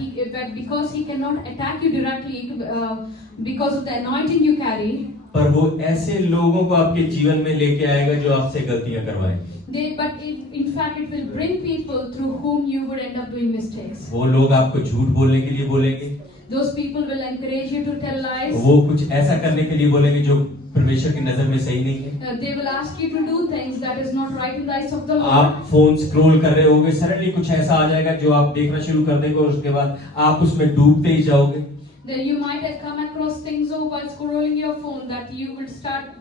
because he cannot attack you directly because of the anointing you carry. पर वो ऐसे लोगों को आपके जीवन में लेके आएगा जो आपसे गलतियां करवाएं. But in fact it will bring people through whom you would end up doing mistakes. वो लोग आपको झूठ बोलने के लिए बोलेंगे. Those people will encourage you to tell lies. वो कुछ ऐसा करने के लिए बोलेंगे जो परमेश्वर की नजर में सही नहीं है। They will ask you to do things that is not right in the eyes of the Lord. आप फोन स्क्रॉल कर रहे होगे, सडनली कुछ ऐसा आ जाएगा जो आप देखना शुरू कर देंगे और उसके बाद आप उसमें डूबते ही जाओगे। Then you might have come across things while scrolling your phone that you will start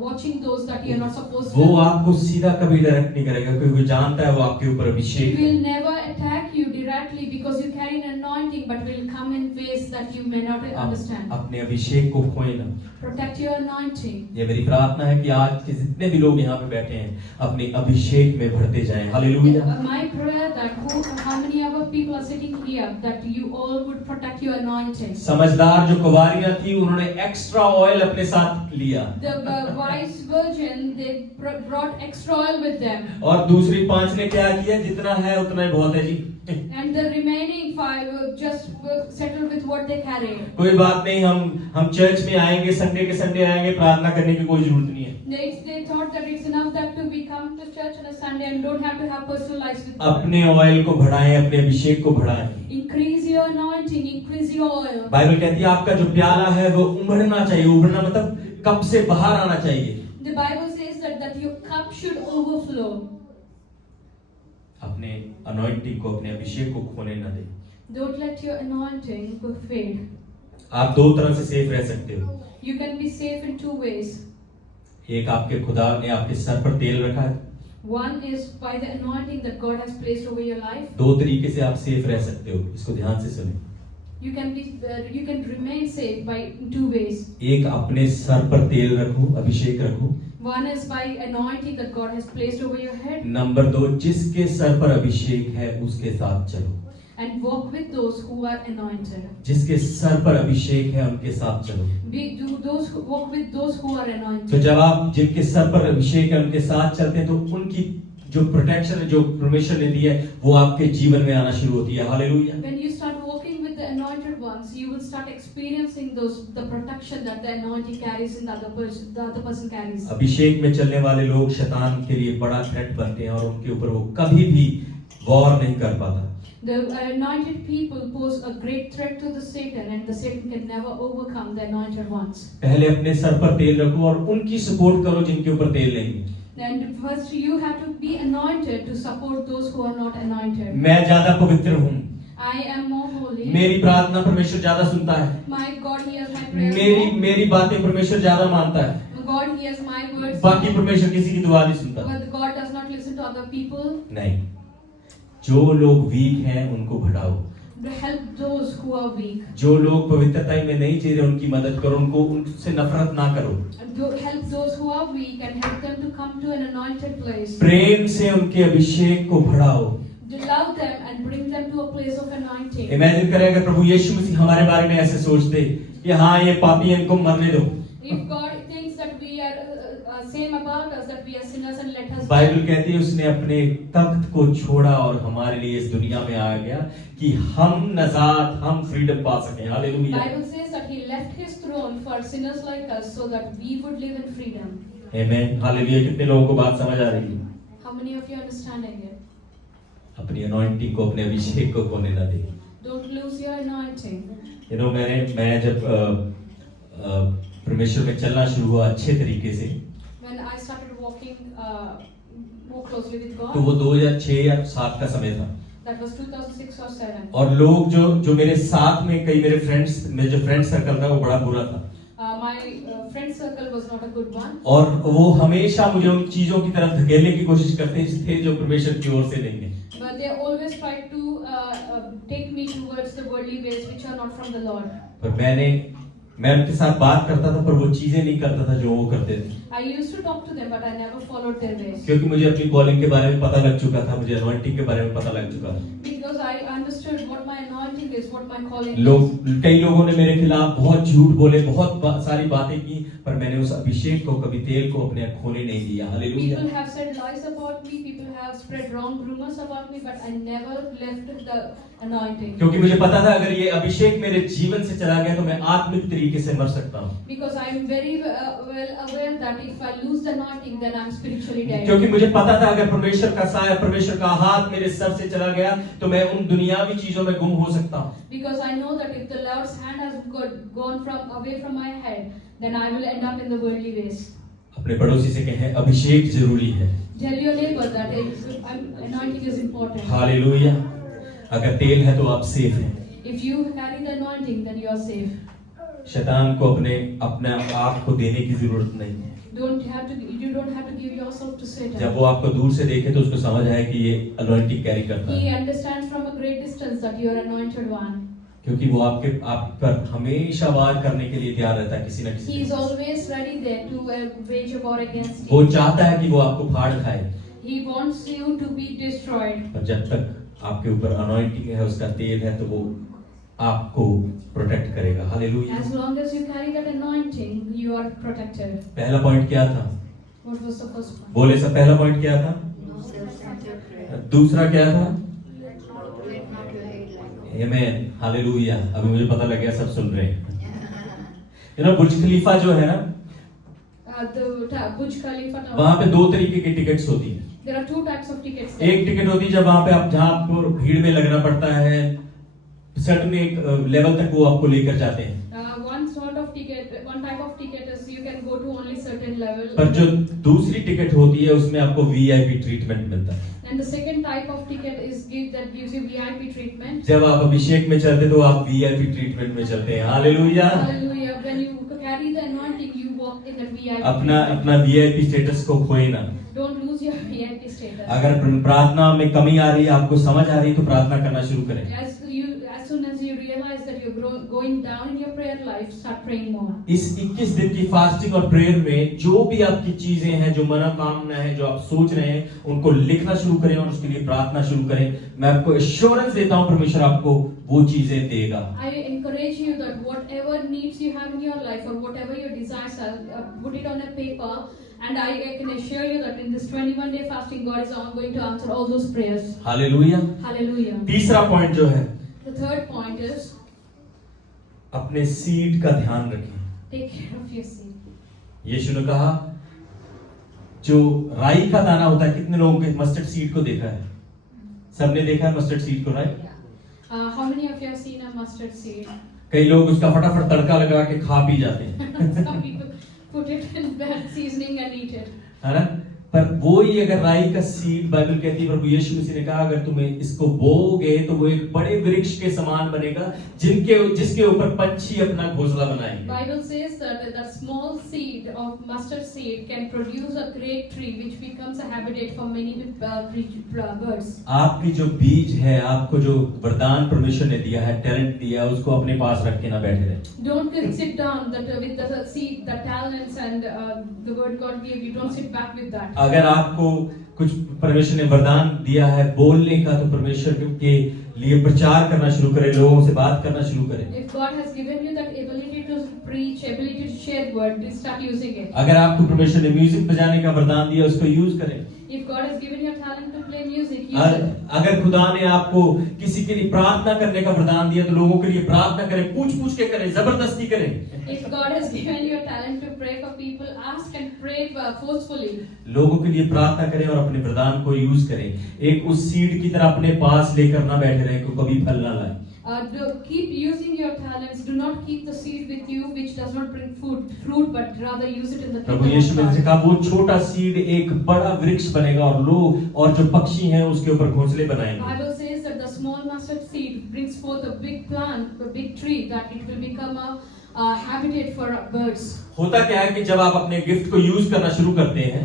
watching those that you are not supposed to. वो आपको सीधा कभी डायरेक्ट नहीं करेगा, क्योंकि वो जानता है वो आपके ऊपर He अभिषेक है। will never attack you directly because you carry an anointing, but will come in ways that you may not understand. अपने अभिषेक को खोए ना। Protect your anointing. ये मेरी प्रार्थना है कि आज के जितने भी लोग यहाँ पे बैठे हैं अपने अभिषेक में बढ़ते जाएं। Hallelujah. My prayer that how many other people are sitting here that you all would protect your anointing. समझदार जो कुंवारियां थी उन्होंने एक्स्ट्रा ऑयल अपने साथ लिया। The wise virgin, they brought extra oil with them. और दूसरी 5 ने क्या किया? जितना है उतना ही बहुत है जी। And the remaining 5 just settled with what they carried. कोई बात नहीं, हम चर्च में आएंगे, संडे के संडे आएंगे, प्रार्थना करने की कोई जरूरत नहीं है। They thought that it's enough that we come to church on a Sunday and don't have to have personal lives with God. अपने ऑयल को बढ़ाएं, अपने अभिषेक को बढ़ाएं। Increase your anointing, increase your oil. Bible कहती है आपका जो प्याला है वो उमड़ना चाहिए। उमड़ना मतलब कप से बाहर आना चाहिए। The Bible says that your cup should overflow. अपने अनॉइंटिंग को, अपने अभिषेक को खोने ना दे। Don't let your anointing fade. आप 2 तरह से सेफ रह सकते हो। You can be safe in 2 ways. एक, आपके खुदा ने आपके सर पर तेल रखा है। One is by the anointing that God has placed over your life. 2 तरीके से आप सेफ रह सकते हो, इसको ध्यान से सुने। You can remain safe by 2 ways. एक, अपने सर पर तेल रखो, अभिषेक रखो। One is by anointing that God has placed over your head. Number 2, जिसके सर पर अभिषेक है उसके साथ चलो। And walk with those who are anointed. जिसके सर पर अभिषेक है उनके साथ चलो। Walk with those who are तो anointed. जब आप जिनके सर पर अभिषेक है उनके साथ चलते हैं तो उनकी जो प्रोटेक्शन है, जो परमेश्वर ने दी है, वो आपके जीवन में आना शुरू होती है। Hallelujah. When you start walking with the anointed ones, you will start experiencing the protection that the anointing carries and the other person carries. अभिषेक में चलने वाले लोग शैतान के लिए बड़ा थ्रेट बनते हैं और उनके ऊपर वो कभी भी वॉर नहीं कर पाता। The anointed people pose a great threat to the Satan, and the Satan can never overcome the anointed ones. पहले अपने सर पर तेल रखो और उनकी सपोर्ट करो जिनके ऊपर तेल नहीं है। And first you have to be anointed to support those who are not anointed. मैं ज्यादा पवित्र हूँ। I am more holy. मेरी प्रार्थना परमेश्वर ज्यादा सुनता है। My God hears my prayers. मेरी बातें परमेश्वर ज्यादा मानता है। God hears my words. बाकी परमेश्वर किसी की दुआ नहीं सुनता। But God does not listen to other people. नहीं, जो लोग वीक हैं उनको बढ़ाओ। Help those who are weak. जो लोग पवित्रता में नहीं जी रहे उनकी मदद करो, उनसे नफरत ना करो। Help those who are weak and help them to come to an anointed place. प्रेम से उनके अभिषेक को बढ़ाओ। Love them and bring them to a place of anointing. Imagine करें अगर प्रभु यीशु मसीह हमारे बारे में ऐसे सोचते कि हाँ ये पापी हैं, इनको मरने दो। If God thinks that we are same about us, that we are sinners and let us. Bible कहती है उसने अपने तख्त को छोड़ा और हमारे लिए इस दुनिया में आ गया कि हम नजात, हम फ्रीडम पा सकें। Hallelujah. Bible says that he left his throne for sinners like us so that we would live in freedom. Amen. Hallelujah. कितने लोगों को बात समझ आ रही है? How many of you are understanding it? अपनी अनॉइंटिंग को, अपने अभिषेक को खोने ना दे। Don't lose your anointing. मैं जब परमेश्वर में चलना शुरू हुआ अच्छे तरीके से, When I started walking more closely with God, तो वो 2006 या 7 का समय था। that was 2006 or 7. और लोग जो मेरे साथ में, कई मेरे फ्रेंड्स, मेरे जो फ्रेंड सर्कल था वो बड़ा बुरा था। My friend circle was not a good one. और वो हमेशा मुझे उन चीजों की तरफ धकेलने की कोशिश करते थे जो परमेश्वर की ओर से नहीं है। But they always tried to take me towards the worldly ways which are not from the Lord. पर मैं उनके साथ बात करता था पर वो चीजें नहीं करता था जो वो करते थे। I used to talk to them, but I never followed their ways. क्योंकि मुझे अपनी कॉलिंग के बारे में पता लग चुका था, मुझे अनॉइंटिंग के बारे में पता लग चुका था। Because I understood what my anointing is, what my calling is. कई लोगों ने मेरे खिलाफ बहुत झूठ बोले, बहुत सारी बातें की, पर मैंने उस अभिषेक को, कभी तेल को अपने खोने नहीं दिया। Hallelujah. People have said lies about me, people have spread wrong rumors about me, but I never left the anointing. क्योंकि मुझे पता था अगर ये अभिषेक मेरे जीवन से चला गया तो मैं आत्मिक तरीके से मर सकता हूँ। Because I am very well aware that if I lose the anointing, then I am spiritually dead. क्योंकि मुझे पता था अगर परमेश्वर का साया, परमेश्वर का हाथ मेरे सर से चला गया तो मैं उन दुनियावी चीजों में गुम हो सकता हूँ। Because I know that if the Lord's hand has gone away from my head, then I will end up in the worldly ways. अपने पड़ोसी से कहें अभिषेक जरूरी है। Tell your neighbor that anointing is important. Hallelujah. अगर तेल है तो आप सेफ हैं। If you carry the anointing, then you are safe. शैतान को अपने आप को देने की जरूरत नहीं है। You don't have to give yourself to Satan. जब वो आपको दूर से देखे तो उसको समझ आए कि ये अनॉइंटिंग कैरी करता He है, understands from a great distance that you are anointed one. क्योंकि वो आप पर हमेशा वार करने के लिए तैयार रहता है किसी न किसी He is तरह से। always ready there to wage a war against वो you. चाहता है कि वो आपको फाड़ खाए, He wants you to be destroyed. पर जब तक आपके ऊपर अनॉइंटिंग है, उसका तेल है, तो वो आपको प्रोटेक्ट करेगा। Hallelujah. As long as you carry that anointing, you are protected. पहला पॉइंट क्या था? What was the first one? बोले सब, पहला पॉइंट क्या था? दूसरा क्या था? आमेन, हालेलुया। अभी मुझे पता लग गया सब सुन रहे हैं। बुर्ज खलीफा जो है ना, The Burj Khalifa Tower. वहां पे दो तरीके की टिकट्स होती है। There are two types of tickets there. एक टिकट होती है जब वहां पे जहां आपको भीड़ में लगना पड़ता है, सर्टेन एक लेवल तक वो आपको लेकर जाते हैं। One type of ticket is you can go to only certain level. पर जो दूसरी टिकट होती है उसमें आपको वीआईपी ट्रीटमेंट मिलता है। And the second type of ticket that gives you VIP treatment. जब आप अभिषेक में चलते तो आप वीआईपी ट्रीटमेंट में चलते हैं। Hallelujah. Hallelujah. When you carry the anointing, you walk in that VIP. अपना वीआईपी स्टेटस को खोए ना। Don't lose your VIP status. अगर प्रार्थना में कमी आ रही है, आपको समझ आ रही है, तो प्रार्थना करना शुरू करें। As soon as you realize that you're going down in your prayer life, start praying more. इस 21 दिन की फास्टिंग और प्रेयर में जो भी आपकी चीजें हैं, जो मनोकामना है, जो आप सोच रहे हैं, उनको लिखना शुरू करें और उसके लिए प्रार्थना शुरू करें। मैं आपको एश्योरेंस देता हूं, परमेश्वर आपको वो चीजें देगा। I encourage you that whatever needs you have in your life or whatever your desires are, put it on a paper, and I can assure you that in this 21-day fasting, God is going to answer all those prayers. Hallelujah. Hallelujah. तीसरा point जो है, The third point is अपने seed का ध्यान रखें। take care of your seed. यीशु ने कहा, जो राई का दाना होता है, कितने लोगों के मस्टर्ड सीड को देखा है? सबने देखा है मस्टर्ड सीड को, right? How many of you have seen a mustard seed? कई लोग उसका फटाफट तड़का लगा के खा पी जाते हैं। Some people put it in bad seasoning and eat it. है ना? पर वो ही अगर राई का सीड, बाइबल कहती है, प्रभु यीशु मसीह ने कहा, अगर तुम्हें इसको बोओगे तो वो एक बड़े वृक्ष के समान बनेगा, जिसके ऊपर पंछी अपना घोंसला बनाएंगे। Bible says that the small seed of mustard seed can produce a great tree which becomes a habitat for many birds. आपकी जो बीज है, आपको जो वरदान परमेश्वर ने दिया है, टैलेंट दिया है, उसको अपने पास रख के ना बैठे रहे। Don't sit down with the seed, the talents and the word God gave you. Don't sit back with that. अगर आपको कुछ परमेश्वर ने वरदान दिया है बोलने का, तो परमेश्वर के लिए प्रचार करना शुरू करें, लोगों से बात करना शुरू करें। If God has given you that ability to preach, ability to share word, start using it. अगर आपको परमेश्वर ने म्यूजिक बजाने का वरदान दिया, उसको यूज करें। If God has given you a talent to play music, use it. अगर खुदा ने आपको किसी के लिए प्रार्थना करने का वरदान दिया, तो लोगों के लिए प्रार्थना करें, पूछ के करें, जबरदस्ती करें। If God has given you a talent to pray for people, ask and pray forcefully. लोगों के लिए प्रार्थना करें और अपने वरदान को यूज करें। एक उस सीड की तरह अपने पास लेकर ना बैठे रहें कि कभी फल ना लाए। Keep using your talents. Do not keep the seed with you which does not bring fruit, but rather use it in the Prabhu kingdom Yeshu of ने God. कहा, वो छोटा सीड एक बड़ा वृक्ष बनेगा और जो पक्षी हैं उसके ऊपर घोंसले बनाएंगे। Bible says that the small mustard seed brings forth a big plant, a big tree, that it will become a habitat for birds. होता क्या है कि जब आप अपने गिफ्ट को यूज करना शुरू करते हैं,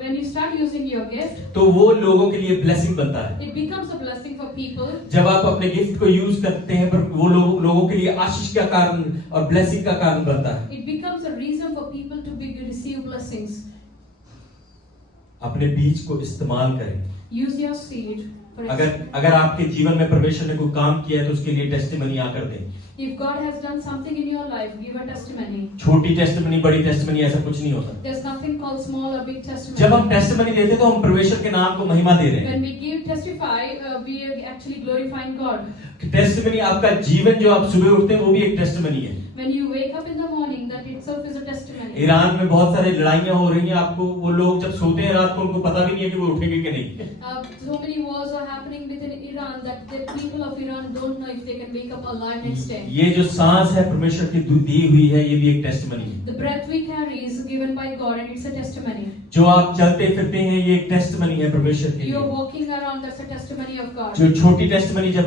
When you start using your gift, तो वो लोगों के लिए ब्लेसिंग बनता है। it becomes a blessing for people. जब आप अपने गिफ्ट को यूज करते हैं, पर वो लोगों के लिए आशीष का कारण और ब्लेसिंग का कारण बनता है। It becomes a reason for people to receive blessings. अपने बीज को इस्तेमाल करें। Use your seed. अगर आपके जीवन में परमेश्वर ने कोई काम किया है, तो उसके लिए टेस्टिमनी आकर दें। If God has done something in your life, give a testimony. छोटी टेस्टिमनी, बड़ी टेस्टिमनी, ऐसा कुछ नहीं होता। There's nothing called small or big testimony. जब हम टेस्टिमनी देते हैं, तो हम परमेश्वर के नाम को महिमा दे रहे हैं। When we testify, we are actually glorifying God. Testimony, आपका जीवन जो आप सुबह उठते हैं, वो भी एक टेस्टिमनी है। When you wake up in the morning, that itself is a testimony. Iran में बहुत सारी लड़ाइयाँ हो रही हैं, आपको वो लोग जब सोते हैं रात को उनको पता भी नहीं है कि वो उठेंगे कि नहीं। So many wars are happening within Iran that the people of Iran don't know if they can wake up alive next day. ये जो सांस है परमेश्वर की दी हुई है, ये भी एक टेस्टिमनी है। The breath we carry is given by God and it's a testimony. जो आप चलते फिरते हैं, ये एक टेस्टिमनी है परमेश्वर के You are लिए। walking around, that's a testimony of God. जो छोटी टेस्टिमनी जब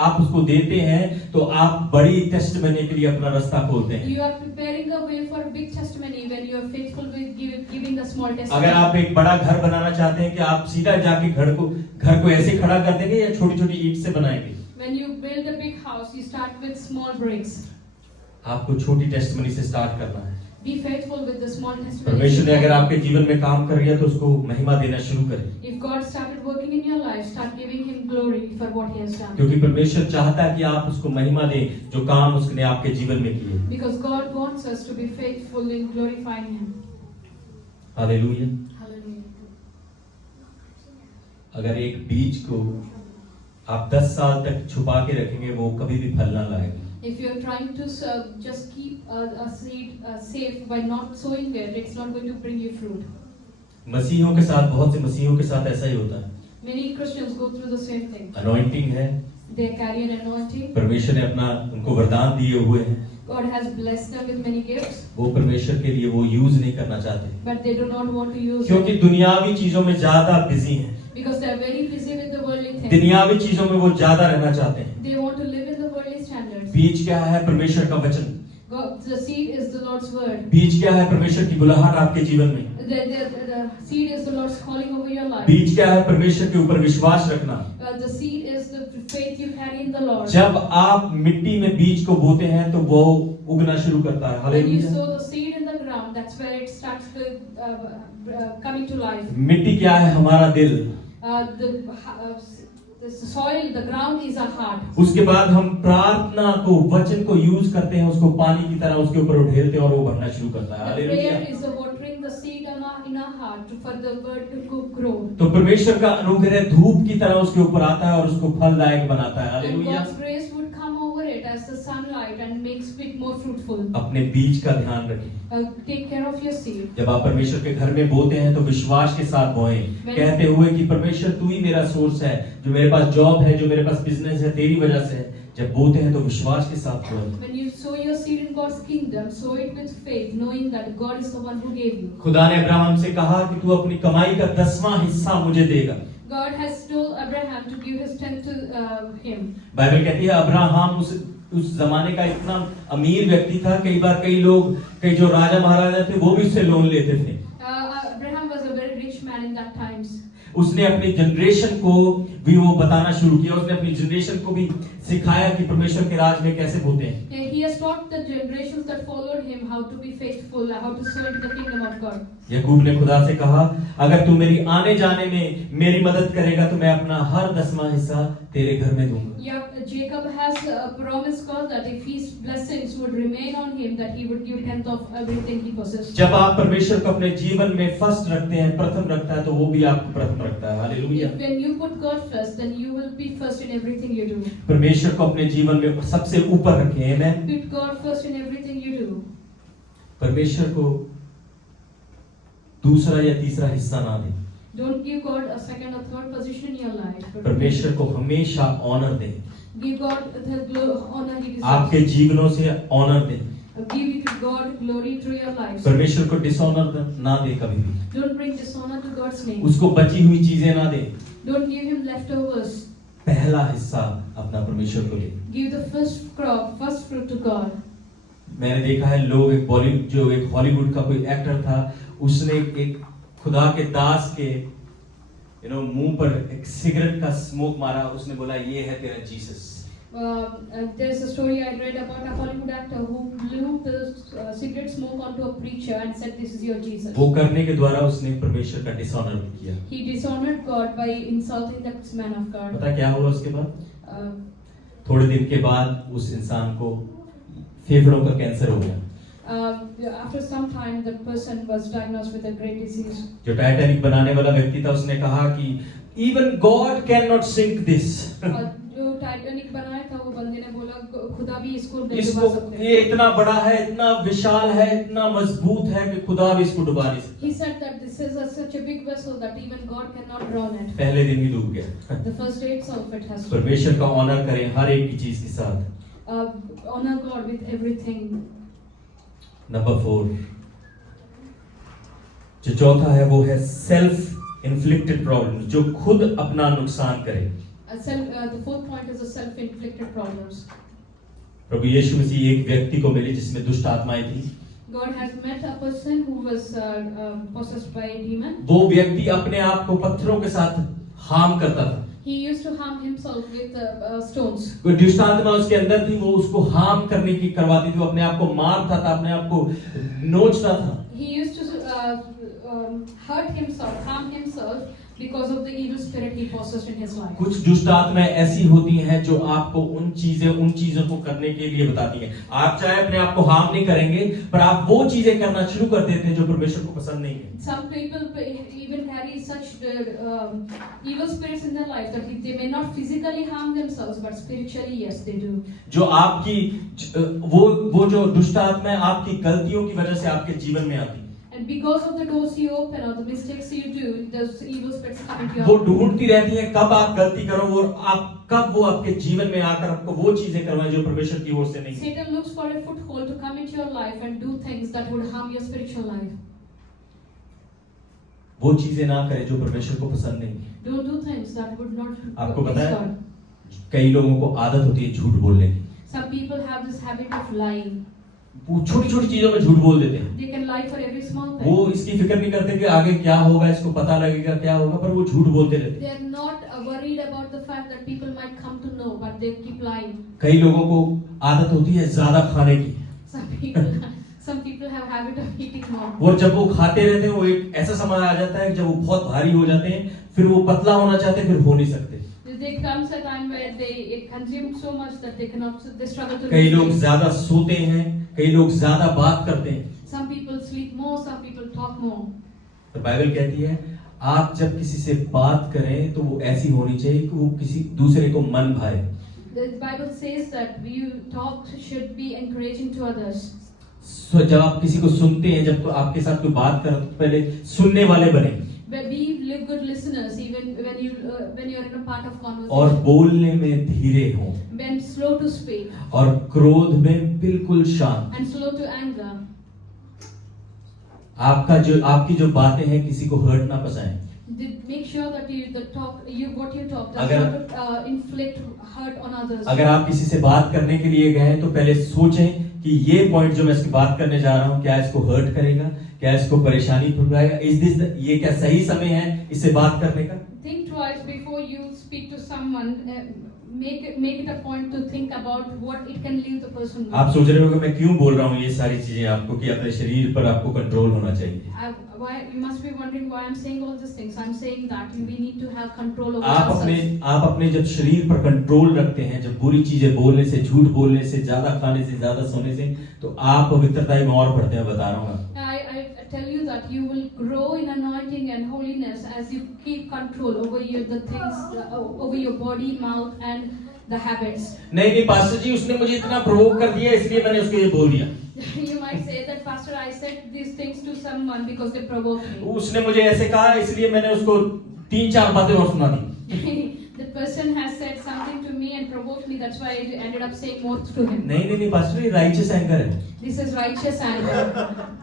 आप उसको देते हैं, तो आप बड़ी टेस्टिमनी के लिए अपना रास्ता खोलते हैं। You are preparing a way for a big testimony when you are faithful with giving the small testimony. अगर आप एक बड़ा घर बनाना चाहते हैं, कि आप सीधा जाके घर को ऐसे खड़ा कर देंगे या छोटी-छोटी ईंट से बनाएंगे? When you build a big house, you start with small bricks. आपको छोटी टेस्टिमनी से स्टार्ट करना है। Be faithful with the small testimony. परमेश्वर ने अगर आपके जीवन में काम कर रहा है, तो उसको महिमा देना शुरू करें। If God started working in your life, start giving Him glory for what He has done. क्योंकि परमेश्वर चाहता है कि आप उसको महिमा दें, जो काम उसने आपके जीवन में किए। Because God wants us to be faithful in glorifying Him. Hallelujah. Hallelujah. अगर एक बीज को आप 10 साल तक छुपा के रखेंगे, वो कभी भी फल ना लाएगा। If you are trying to just keep a seed safe by not sowing it, it's not going to bring you fruit. मसीहों के साथ, बहुत से मसीहों के साथ ऐसा ही होता है। Many Christians go through the same thing. Anointing है, They carry an anointing. परमेश्वर ने अपना उनको वरदान दिए हुए हैं, God has blessed them with many gifts, वो परमेश्वर के लिए वो यूज नहीं करना चाहते, but they do not want to use क्योंकि it दुनियावी चीजों में ज्यादा बिजी हैं। because they are very busy with the worldly things. दुनियावी चीजों में वो ज्यादा रहना चाहते हैं। They want to live in the worldly standards. बीज क्या है? परमेश्वर का वचन। The seed is the Lord's word. बीज क्या है? परमेश्वर की बुलाहट आपके जीवन में। The seed is the Lord's calling over your life. बीज क्या है? परमेश्वर के ऊपर विश्वास रखना। The seed is the faith you carry in the Lord. जब आप मिट्टी में बीज को बोते हैं, तो वो उगना शुरू करता है। When you hallelujah. sow the seed in the ground, that's where it starts coming to life. मिट्टी क्या है? हमारा दिल। The soil, the ground is our heart. उसके बाद हम प्रार्थना को, वचन को यूज करते हैं, उसको पानी की तरह उसके ऊपर उड़ेलते हैं और वो भरना शुरू करता है। The hallelujah. prayer is the watering the seed in our heart for the word to grow. तो परमेश्वर का अनुग्रह धूप की तरह उसके ऊपर आता है और उसको फलदायक बनाता है। And hallelujah. God's grace would come over it as the sunlight and makes it more fruitful. अपने बीज का ध्यान रखें। Take care of your seed. जब आप परमेश्वर के घर में बोते हैं, तो विश्वास के साथ बोएं, कहते हुए कि परमेश्वर तू ही मेरा सोर्स है, जो मेरे पास जॉब है, जो मेरे पास बिजनेस है, तेरी वजह से है। जब बोते हैं तो विश्वास के साथ बोएं। When you sow your seed in God's kingdom, sow it with faith, knowing that God is the one who gave you. खुदा ने अब्राहम से कहा कि तू अपनी कमाई का 10वां हिस्सा मुझे देगा। God has told Abraham to give his 10th to him. Bible कहती है अब्राहम उस जमाने का इतना अमीर व्यक्ति था, कई बार कई जो राजा महाराजा थे वो भी उससे लोन लेते थे। Abraham was a very rich man in that times. उसने अपनी जनरेशन को भी वो बताना शुरू किया, उसने अपनी जनरेशन को भी सिखाया कि परमेश्वर के राज में कैसे बोते हैं। He has taught the generations that followed him how to be faithful, how to sow into the kingdom of God. याकूब ने खुदा से कहा, अगर तू मेरी आने जाने में मेरी मदद करेगा, तो मैं अपना हर 10वां हिस्सा तेरे घर में दूंगा। Jacob has promised God that if his blessings would remain on him, that he would give 10th of everything he possessed. जब आप परमेश्वर को अपने जीवन में फर्स्ट रखते हैं, प्रथम रखता है, तो वो भी आपको प्रथम रखता है। Hallelujah. When you put God first, then you will be first in everything you do. परमेश्वर को अपने जीवन में सबसे ऊपर रखें। आमेन। Put God first in everything you do. परमेश्वर को दूसरा या तीसरा हिस्सा ना दें। Don't give God a second or third position in your life. परमेश्वर को हमेशा ऑनर दें। Give God the honor he deserves. आपके जीवनों से ऑनर दें। Give God glory through your lives. परमेश्वर को डिसऑनर ना दें कभी भी। Don't bring dishonor to God's name. उसको बची हुई चीजें ना दें। Don't give him leftovers. पहला हिस्सा अपना परमेश्वर को दें। Give the first crop, first fruit to God. मैंने देखा है लोग, एक हॉलीवुड का कोई एक्टर था, उसने एक खुदा के दास के मुंह पर एक सिगरेट का स्मोक मारा, उसने बोला ये है तेरा Jesus. There's a story I read about a Hollywood actor who blew the cigarette smoke onto a preacher and said, "This is your Jesus." वो करने के द्वारा उसने परमेश्वर का डिसऑनर किया। He dishonored God by insulting that man of God. पता क्या हुआ उसके बाद? Uh, थोड़े दिन के बाद उस इंसान को फेफड़ों का कैंसर हो गया। After some time, that person was diagnosed with a great disease. जो टाइटैनिक बनाने वाला व्यक्ति था, उसने कहा कि even God cannot sink this. जो टाइटैनिक बनाया था, वो बंदे ने बोला खुदा भी इसको डुबा इसको सकते हैं। ये इतना बड़ा है, इतना विशाल है, इतना मजबूत है कि खुदा भी इसको डुबा नहीं सकता। He said that this is such a big vessel that even God cannot drown it. पहले दिन ही डूब गया। The first day itself it has to. परमेश्वर का ऑनर करें हर एक की चीज के साथ। Honor God with everything. Number 4 जो चौथा है वो है सेल्फ इन्फ्लिक्टेड प्रॉब्लम, जो खुद अपना नुकसान करे। The fourth point is the self-inflicted problems. प्रभु यीशु मसीह एक व्यक्ति को मिले जिसमें दुष्ट आत्माएं थी। God has met a person who was possessed by a demon. वो व्यक्ति अपने आप को पत्थरों के साथ हार्म करता था। He used to harm himself with stones. कोई दुष्ट आत्मा उसके अंदर थी, वो उसको हार्म करने की करवाती थी, वो अपने आप को मारता था, अपने आप को नोचता था। He used to hurt himself, harm himself because of the evil spirit he possessed in his life. कुछ दुष्ट आत्माएं ऐसी होती हैं जो आपको उन चीजों को करने के लिए बताती हैं। आप चाहे अपने आप को हार्म नहीं करेंगे, पर आप वो चीजें करना शुरू कर देते हैं जो परमेश्वर को पसंद नहीं है। Some people even carry such evil spirits in their life that they may not physically harm themselves, but spiritually yes they do. जो आपकी वो जो दुष्ट आत्माएं आपकी गलतियों की वजह से आपके जीवन में आती हैं। And because of the doors you open or the mistakes you do, those evil spirits come into your वो life. ढूंढती रहती हैं कब आप गलती करो और आप कब वो आपके जीवन में आकर आपको वो चीजें करवाएं जो परमेश्वर की ओर से नहीं। Satan looks for a foothold to come into your life and do things that would harm your spiritual life. वो चीजें ना करें जो परमेश्वर को पसंद नहीं। Don't do things that would not आपको please पता है God. कई लोगों को आदत होती है झूठ बोलने की। Some people have this habit of lying. वो छोटी छोटी चीजों में झूठ बोल देते हैं। They can lie for every small thing. वो इसकी फिक्र नहीं करते कि आगे क्या होगा, इसको पता लगेगा क्या होगा, पर वो झूठ बोलते रहते हैं। They are not worried about the fact that people might come to know, but they keep lying. कई लोगों को आदत होती है ज्यादा खाने की। Some people have habit of eating more. और जब वो खाते रहते हैं, वो एक ऐसा समय आ जाता है जब वो बहुत भारी हो जाते हैं, फिर वो पतला होना चाहते हैं, फिर हो नहीं सकते। There comes a time where they consume so much that they cannot. They struggle to. कई लोग ज्यादा सोते हैं, कई लोग ज्यादा बात करते हैं। Some people sleep more, some people talk more. तो बाइबल कहती है आप जब किसी से बात करें तो वो ऐसी होनी चाहिए कि वो किसी दूसरे को मन भाए। The Bible says that you talk should be encouraging to others. जब आप किसी को सुनते हैं, जब आपके साथ कोई बात कर तो पहले सुनने वाले बने। Be good listeners even when you are in a part of conversation. और बोलने में धीरे हों। When slow to speak. और क्रोध में बिल्कुल शांत। And slow to anger. आपकी जो बातें हैं किसी को हर्ट ना पहुंचाएं। Make sure that what you talk अगर does not inflict hurt on others. अगर आप किसी से बात करने के लिए गए तो पहले सोचें कि ये पॉइंट जो मैं इसकी बात करने जा रहा हूँ क्या इसको हर्ट करेगा, क्या इसको परेशानी पहुंचाएगा, ये क्या सही समय है इससे बात करने का। Think twice before you speak to someone. Make it a point to think about what it can leave the person with. आप सोच रहे होंगे मैं क्यों बोल रहा हूँ ये सारी चीजें आपको कि अपने शरीर पर आपको कंट्रोल होना चाहिए। You must be wondering why I'm saying all these things. I'm saying that we need to have control over ourselves. आप अपने जब शरीर पर कंट्रोल रखते हैं, जब बुरी चीजें बोलने से, झूठ बोलने से, ज्यादा खाने से, ज्यादा सोने से, तो आप पवित्रता में और बढ़ते हैं, बता रहा हूँ। I tell you that you will grow in anointing and holiness as you keep control over the things, over your body, mouth, and the habits. नहीं पास्टर जी उसने मुझे इतना प्रोवोक कर दिया इसलिए मैंने उसको ये बोल दिया। You might say that pastor I said these things to someone because they provoked me. उसने मुझे ऐसे कहा इसलिए मैंने उसको 3-4 बातें और सुना दी। The person has said something to me and provoked me, that's why I ended up saying more to him. नहीं पास्टर ये राइचियस एंगर है। This is righteous anger.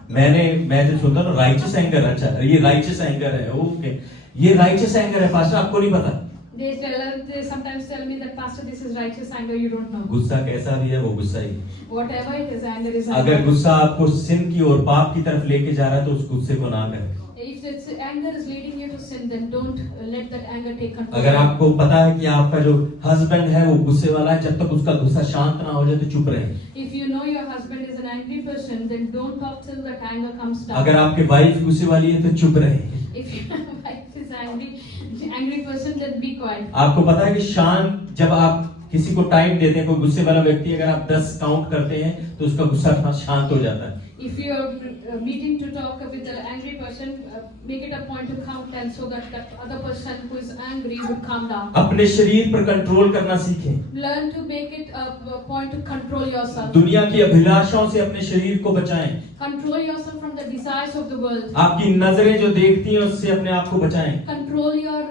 मैं जब सुनता हूँ राइचियस एंगर, अच्छा ये राइचियस एंगर है, ओके ये राइचियस एंगर है पास्टर, आपको नहीं पता। They sometimes tell me that pastor this is righteous anger, you don't know. गुस्सा कैसा भी है वो गुस्सा ही। Whatever it is, anger is anger. अगर गुस्सा आपको सिन की ओर, पाप की तरफ लेके जा रहा है तो उस गुस्से को ना करें। If it's anger is leading you to sin, then don't let that anger take control. अगर आपको पता है कि आपका जो हस्बैंड है वो गुस्से वाला है, जब तक उसका गुस्सा शांत ना हो जाए तो चुप रहें। If you know your husband is an angry person, then don't talk till that anger comes down. अगर आपकी वाइफ गुस्से वाली है तो चुप रहें। If your wife is angry person, then be quiet. आपको पता है कि शांत जब आप किसी को टाइम देते हैं, कोई गुस्से वाला व्यक्ति अगर आप 10 काउंट करते हैं तो उसका गुस्सा शांत हो जाता है। If you are meeting to talk with an angry person, make it a point to count 10 so that that other person who is angry would calm down. अपने शरीर पर कंट्रोल करना सीखें। Learn to make it a point to control yourself. दुनिया की अभिलाषाओं से अपने शरीर को बचाएं। Control yourself from the desires of the world. आपकी नजरें जो देखती हैं उससे अपने आप को बचाएं। Control your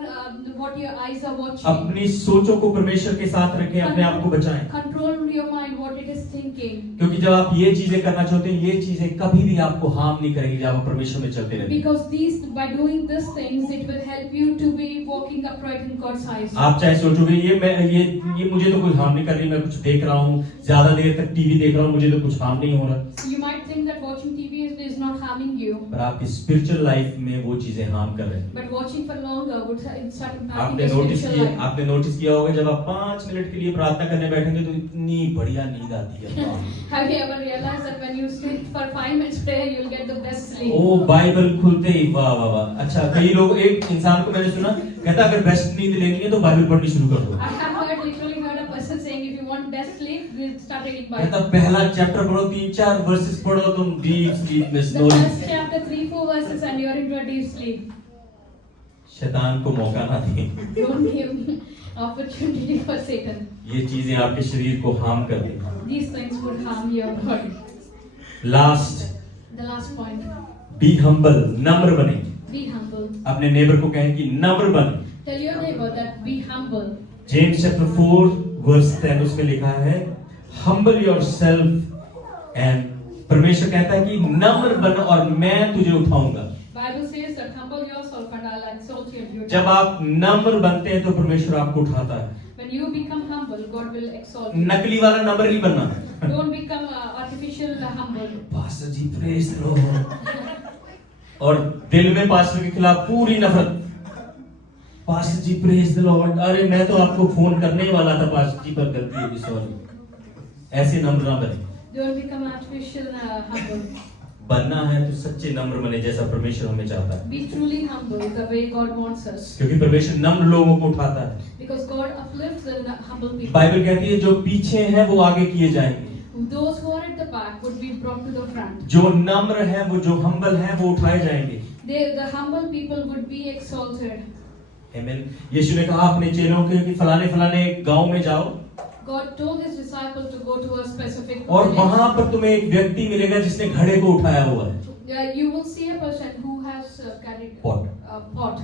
what your eyes are watching. अपनी सोचों को परमेश्वर के साथ रखें, अपने आप को बचाएं। Control your mind, what it is thinking. क्योंकि जब आप ये चीजें करना चाहते हैं, ये चीजें कभी भी आपको हार्म नहीं करेंगी जब आप परमेश्वर में चलते रहेंगे। Because by doing these things, it will help you to be walking upright in God's eyes. आप चाहे सोचोगे ये मुझे तो कोई हार्म नहीं कर रही, मैं कुछ देख रहा हूँ, ज्यादा देर तक टीवी देख रहा हूँ, मुझे तो कुछ हार्म नहीं हो रहा। So you might think that watching TV is not harming you. पर आपकी स्पिरिचुअल लाइफ में वो चीजें हार्म कर रहे हैं। But watching for longer would start impacting आपने your spiritual life. आपने नोटिस किया होगा जब आप 5 मिनट के लिए प्रार्थना करने बैठेंगे तो इतनी बढ़िया नींद आती है। Have you ever realized that when you sleep for 5 minutes prayer, you'll get the best sleep? ओ बाइबल खुलते ही वाह वाह वाह। अच्छा, कई लोग, एक इंसान को मैंने सुना कहता अगर बेस्ट नींद लेनी है तो बाइबल पढ़नी शुरू कर दो। I have literally heard a person saying if you want best sleep, we'll start reading Bible. कहता पहला चैप्टर पढ़ो, 3-4 वर्सेस पढ़ो, तुम डीप स्लीप में The snoring. first chapter 3-4 verses and you're into a deep sleep. शैतान को मौका ना दें। Don't give opportunity for Satan. ये चीजें आपके शरीर को हार्म कर देंगी। These things would harm your body. Last, The last point, be humble, नम्र बने। be humble. अपने नेबर को कहें कि नम्र बने। Tell your neighbor that be humble. James chapter 4 verse 10 उसमें लिखा है humble yourself and परमेश्वर कहता है कि नम्र बन और मैं तुझे उठाऊंगा। Bible says that humble yourself and I'll exalt you. And जब आप नम्र बनते हैं तो परमेश्वर आपको उठाता है। when you become humble, God will exalt you. नकली वाला नम्र नहीं बनना। Don't become artificial humble. Pastor ji praise the Lord और दिल में पास्टर के खिलाफ पूरी नफरत। Pastor ji praise the Lord, अरे मैं तो आपको फोन करने ही वाला था पास्टर जी, पर गलती होगी, सॉरी। ऐसे नम्र ना बने। Don't become artificial humble. बनना है तो सच्चे नम्र बने जैसा परमेश्वर हमें चाहता है। Be truly humble the way God wants us. क्योंकि परमेश्वर नम्र लोगों को उठाता है। Because God uplifts the humble people. Bible कहती है जो पीछे हैं वो आगे किए जाएंगे। Those who are at the back would be brought to the front. जो नम्र है, वो जो हम्बल है, वो उठाए जाएंगे। The humble people would be exalted. आमीन। यीशु ने कहा अपने चेलों को कि फलाने फलाने गांव में जाओ God told his disciple to go to a specific और village. वहां पर तुम्हें एक व्यक्ति मिलेगा जिसने घड़े को उठाया हुआ है। You will see a person who has carried Pot. a pot.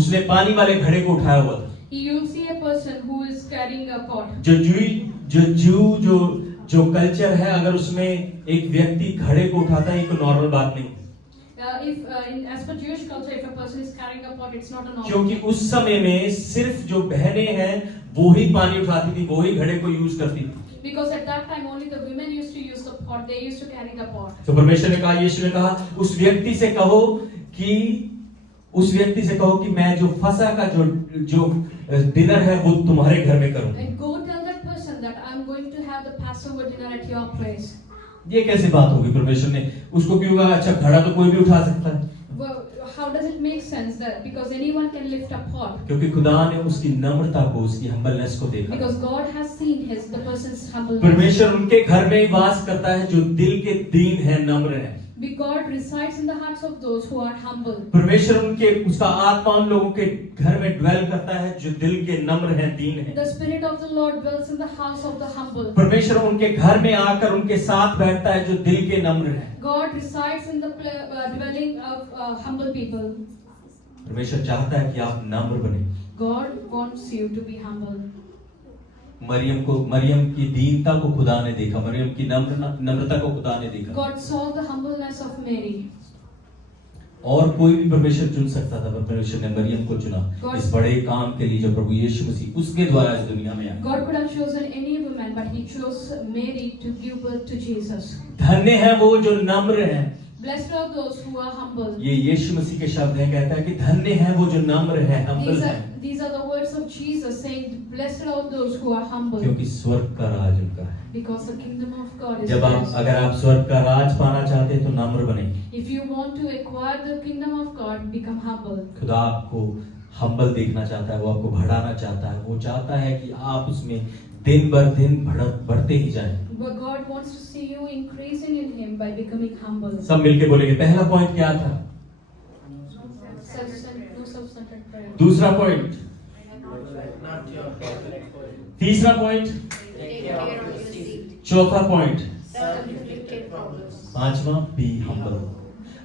उसने पानी वाले घड़े को उठाया हुआ था। You will see a person who is carrying a pot. जो कल्चर है, अगर उसमें एक व्यक्ति घड़े को उठाता है, ये कोई नॉर्मल बात नहीं। As per Jewish culture, if a person is carrying a pot, it's not a normal. क्योंकि उस समय में सिर्फ जो बहनें हैं वो ही पानी उठाती थी, वो ही घड़े को यूज करती थी। Because at that time only the women used to use the pot. They used to carry the pot. तो परमेश्वर ने कहा, यीशु ने कहा उस व्यक्ति से कहो कि मैं जो फसह का जो डिनर है वो तुम्हारे घर में करूं। And go tell that person that I'm going to have the Passover dinner at your place. ये कैसे बात होगी? परमेश्वर ने उसको क्यों कहा? अच्छा, घड़ा तो कोई भी उठा सकता है। Well, how does it make sense that because anyone can lift a pot? क्योंकि खुदा ने उसकी नम्रता को, उसकी हम्बलनेस को देखा। Because God has seen the person's humbleness. परमेश्वर उनके घर में ही वास करता है जो दिल के दीन है, नम्र है। God resides in the hearts of those who are humble. परमेश्वर उसका आत्मा उन लोगों के घर में ड्वेल करता है जो दिल के नम्र हैं, दीन हैं। The spirit of the Lord dwells in the house of the humble. परमेश्वर उनके घर में आकर उनके साथ बैठता है जो दिल के नम्र हैं। God resides in the dwelling of humble people. परमेश्वर चाहता है कि आप नम्र बने। God wants you to be humble. Maryam की दीनता को खुदा ने देखा, मरियम की नम्रता को खुदा ने देखा। God saw the humbleness of Mary. और कोई भी परमेश्वर चुन सकता था, पर परमेश्वर ने मरियम को चुना इस बड़े काम के लिए जो प्रभु यीशु मसीह उसके द्वारा इस दुनिया में आया। God could have chosen any woman, but He chose Mary to give birth to Jesus. धन्य है वो जो नम्र है। Blessed are those who are humble. ये यीशु मसीह के शब्द हैं, कहता है कि धन्य है वो जो नम्र है, हम्बल है। These are the words of Jesus saying, "Blessed are those who are humble." क्योंकि स्वर्ग का राज उनका है। Because the kingdom of God is जब theirs. अगर आप स्वर्ग का राज पाना चाहते हैं तो नम्र बने। If you want to acquire the kingdom of God, become humble. खुदा आपको हम्बल देखना चाहता है, वो आपको बढ़ाना चाहता है, वो चाहता है कि आप उसमें दिन बर दिन बढ़ते ही जाएं। But God wants to see you increasing in Him by becoming humble. सब मिलके बोलेंगे, पहला पॉइंट क्या था? Self-centered prayer. दूसरा पॉइंट, तीसरा पॉइंट, चौथा पॉइंट, पांचवा बी हम्बल।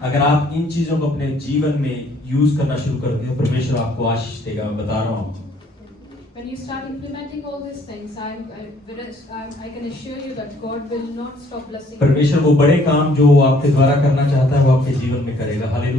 अगर आप इन चीजों को अपने जीवन में यूज करना शुरू करते हो, परमेश्वर आपको आशीष देगा। मैं बता रहा हूँ। When you start implementing all these things, I can assure you that God will not stop blessing you. परमेश्वर वो बड़े काम जो वो आपके द्वारा करना चाहता है वो आपके जीवन में करेगा। हालेलुया।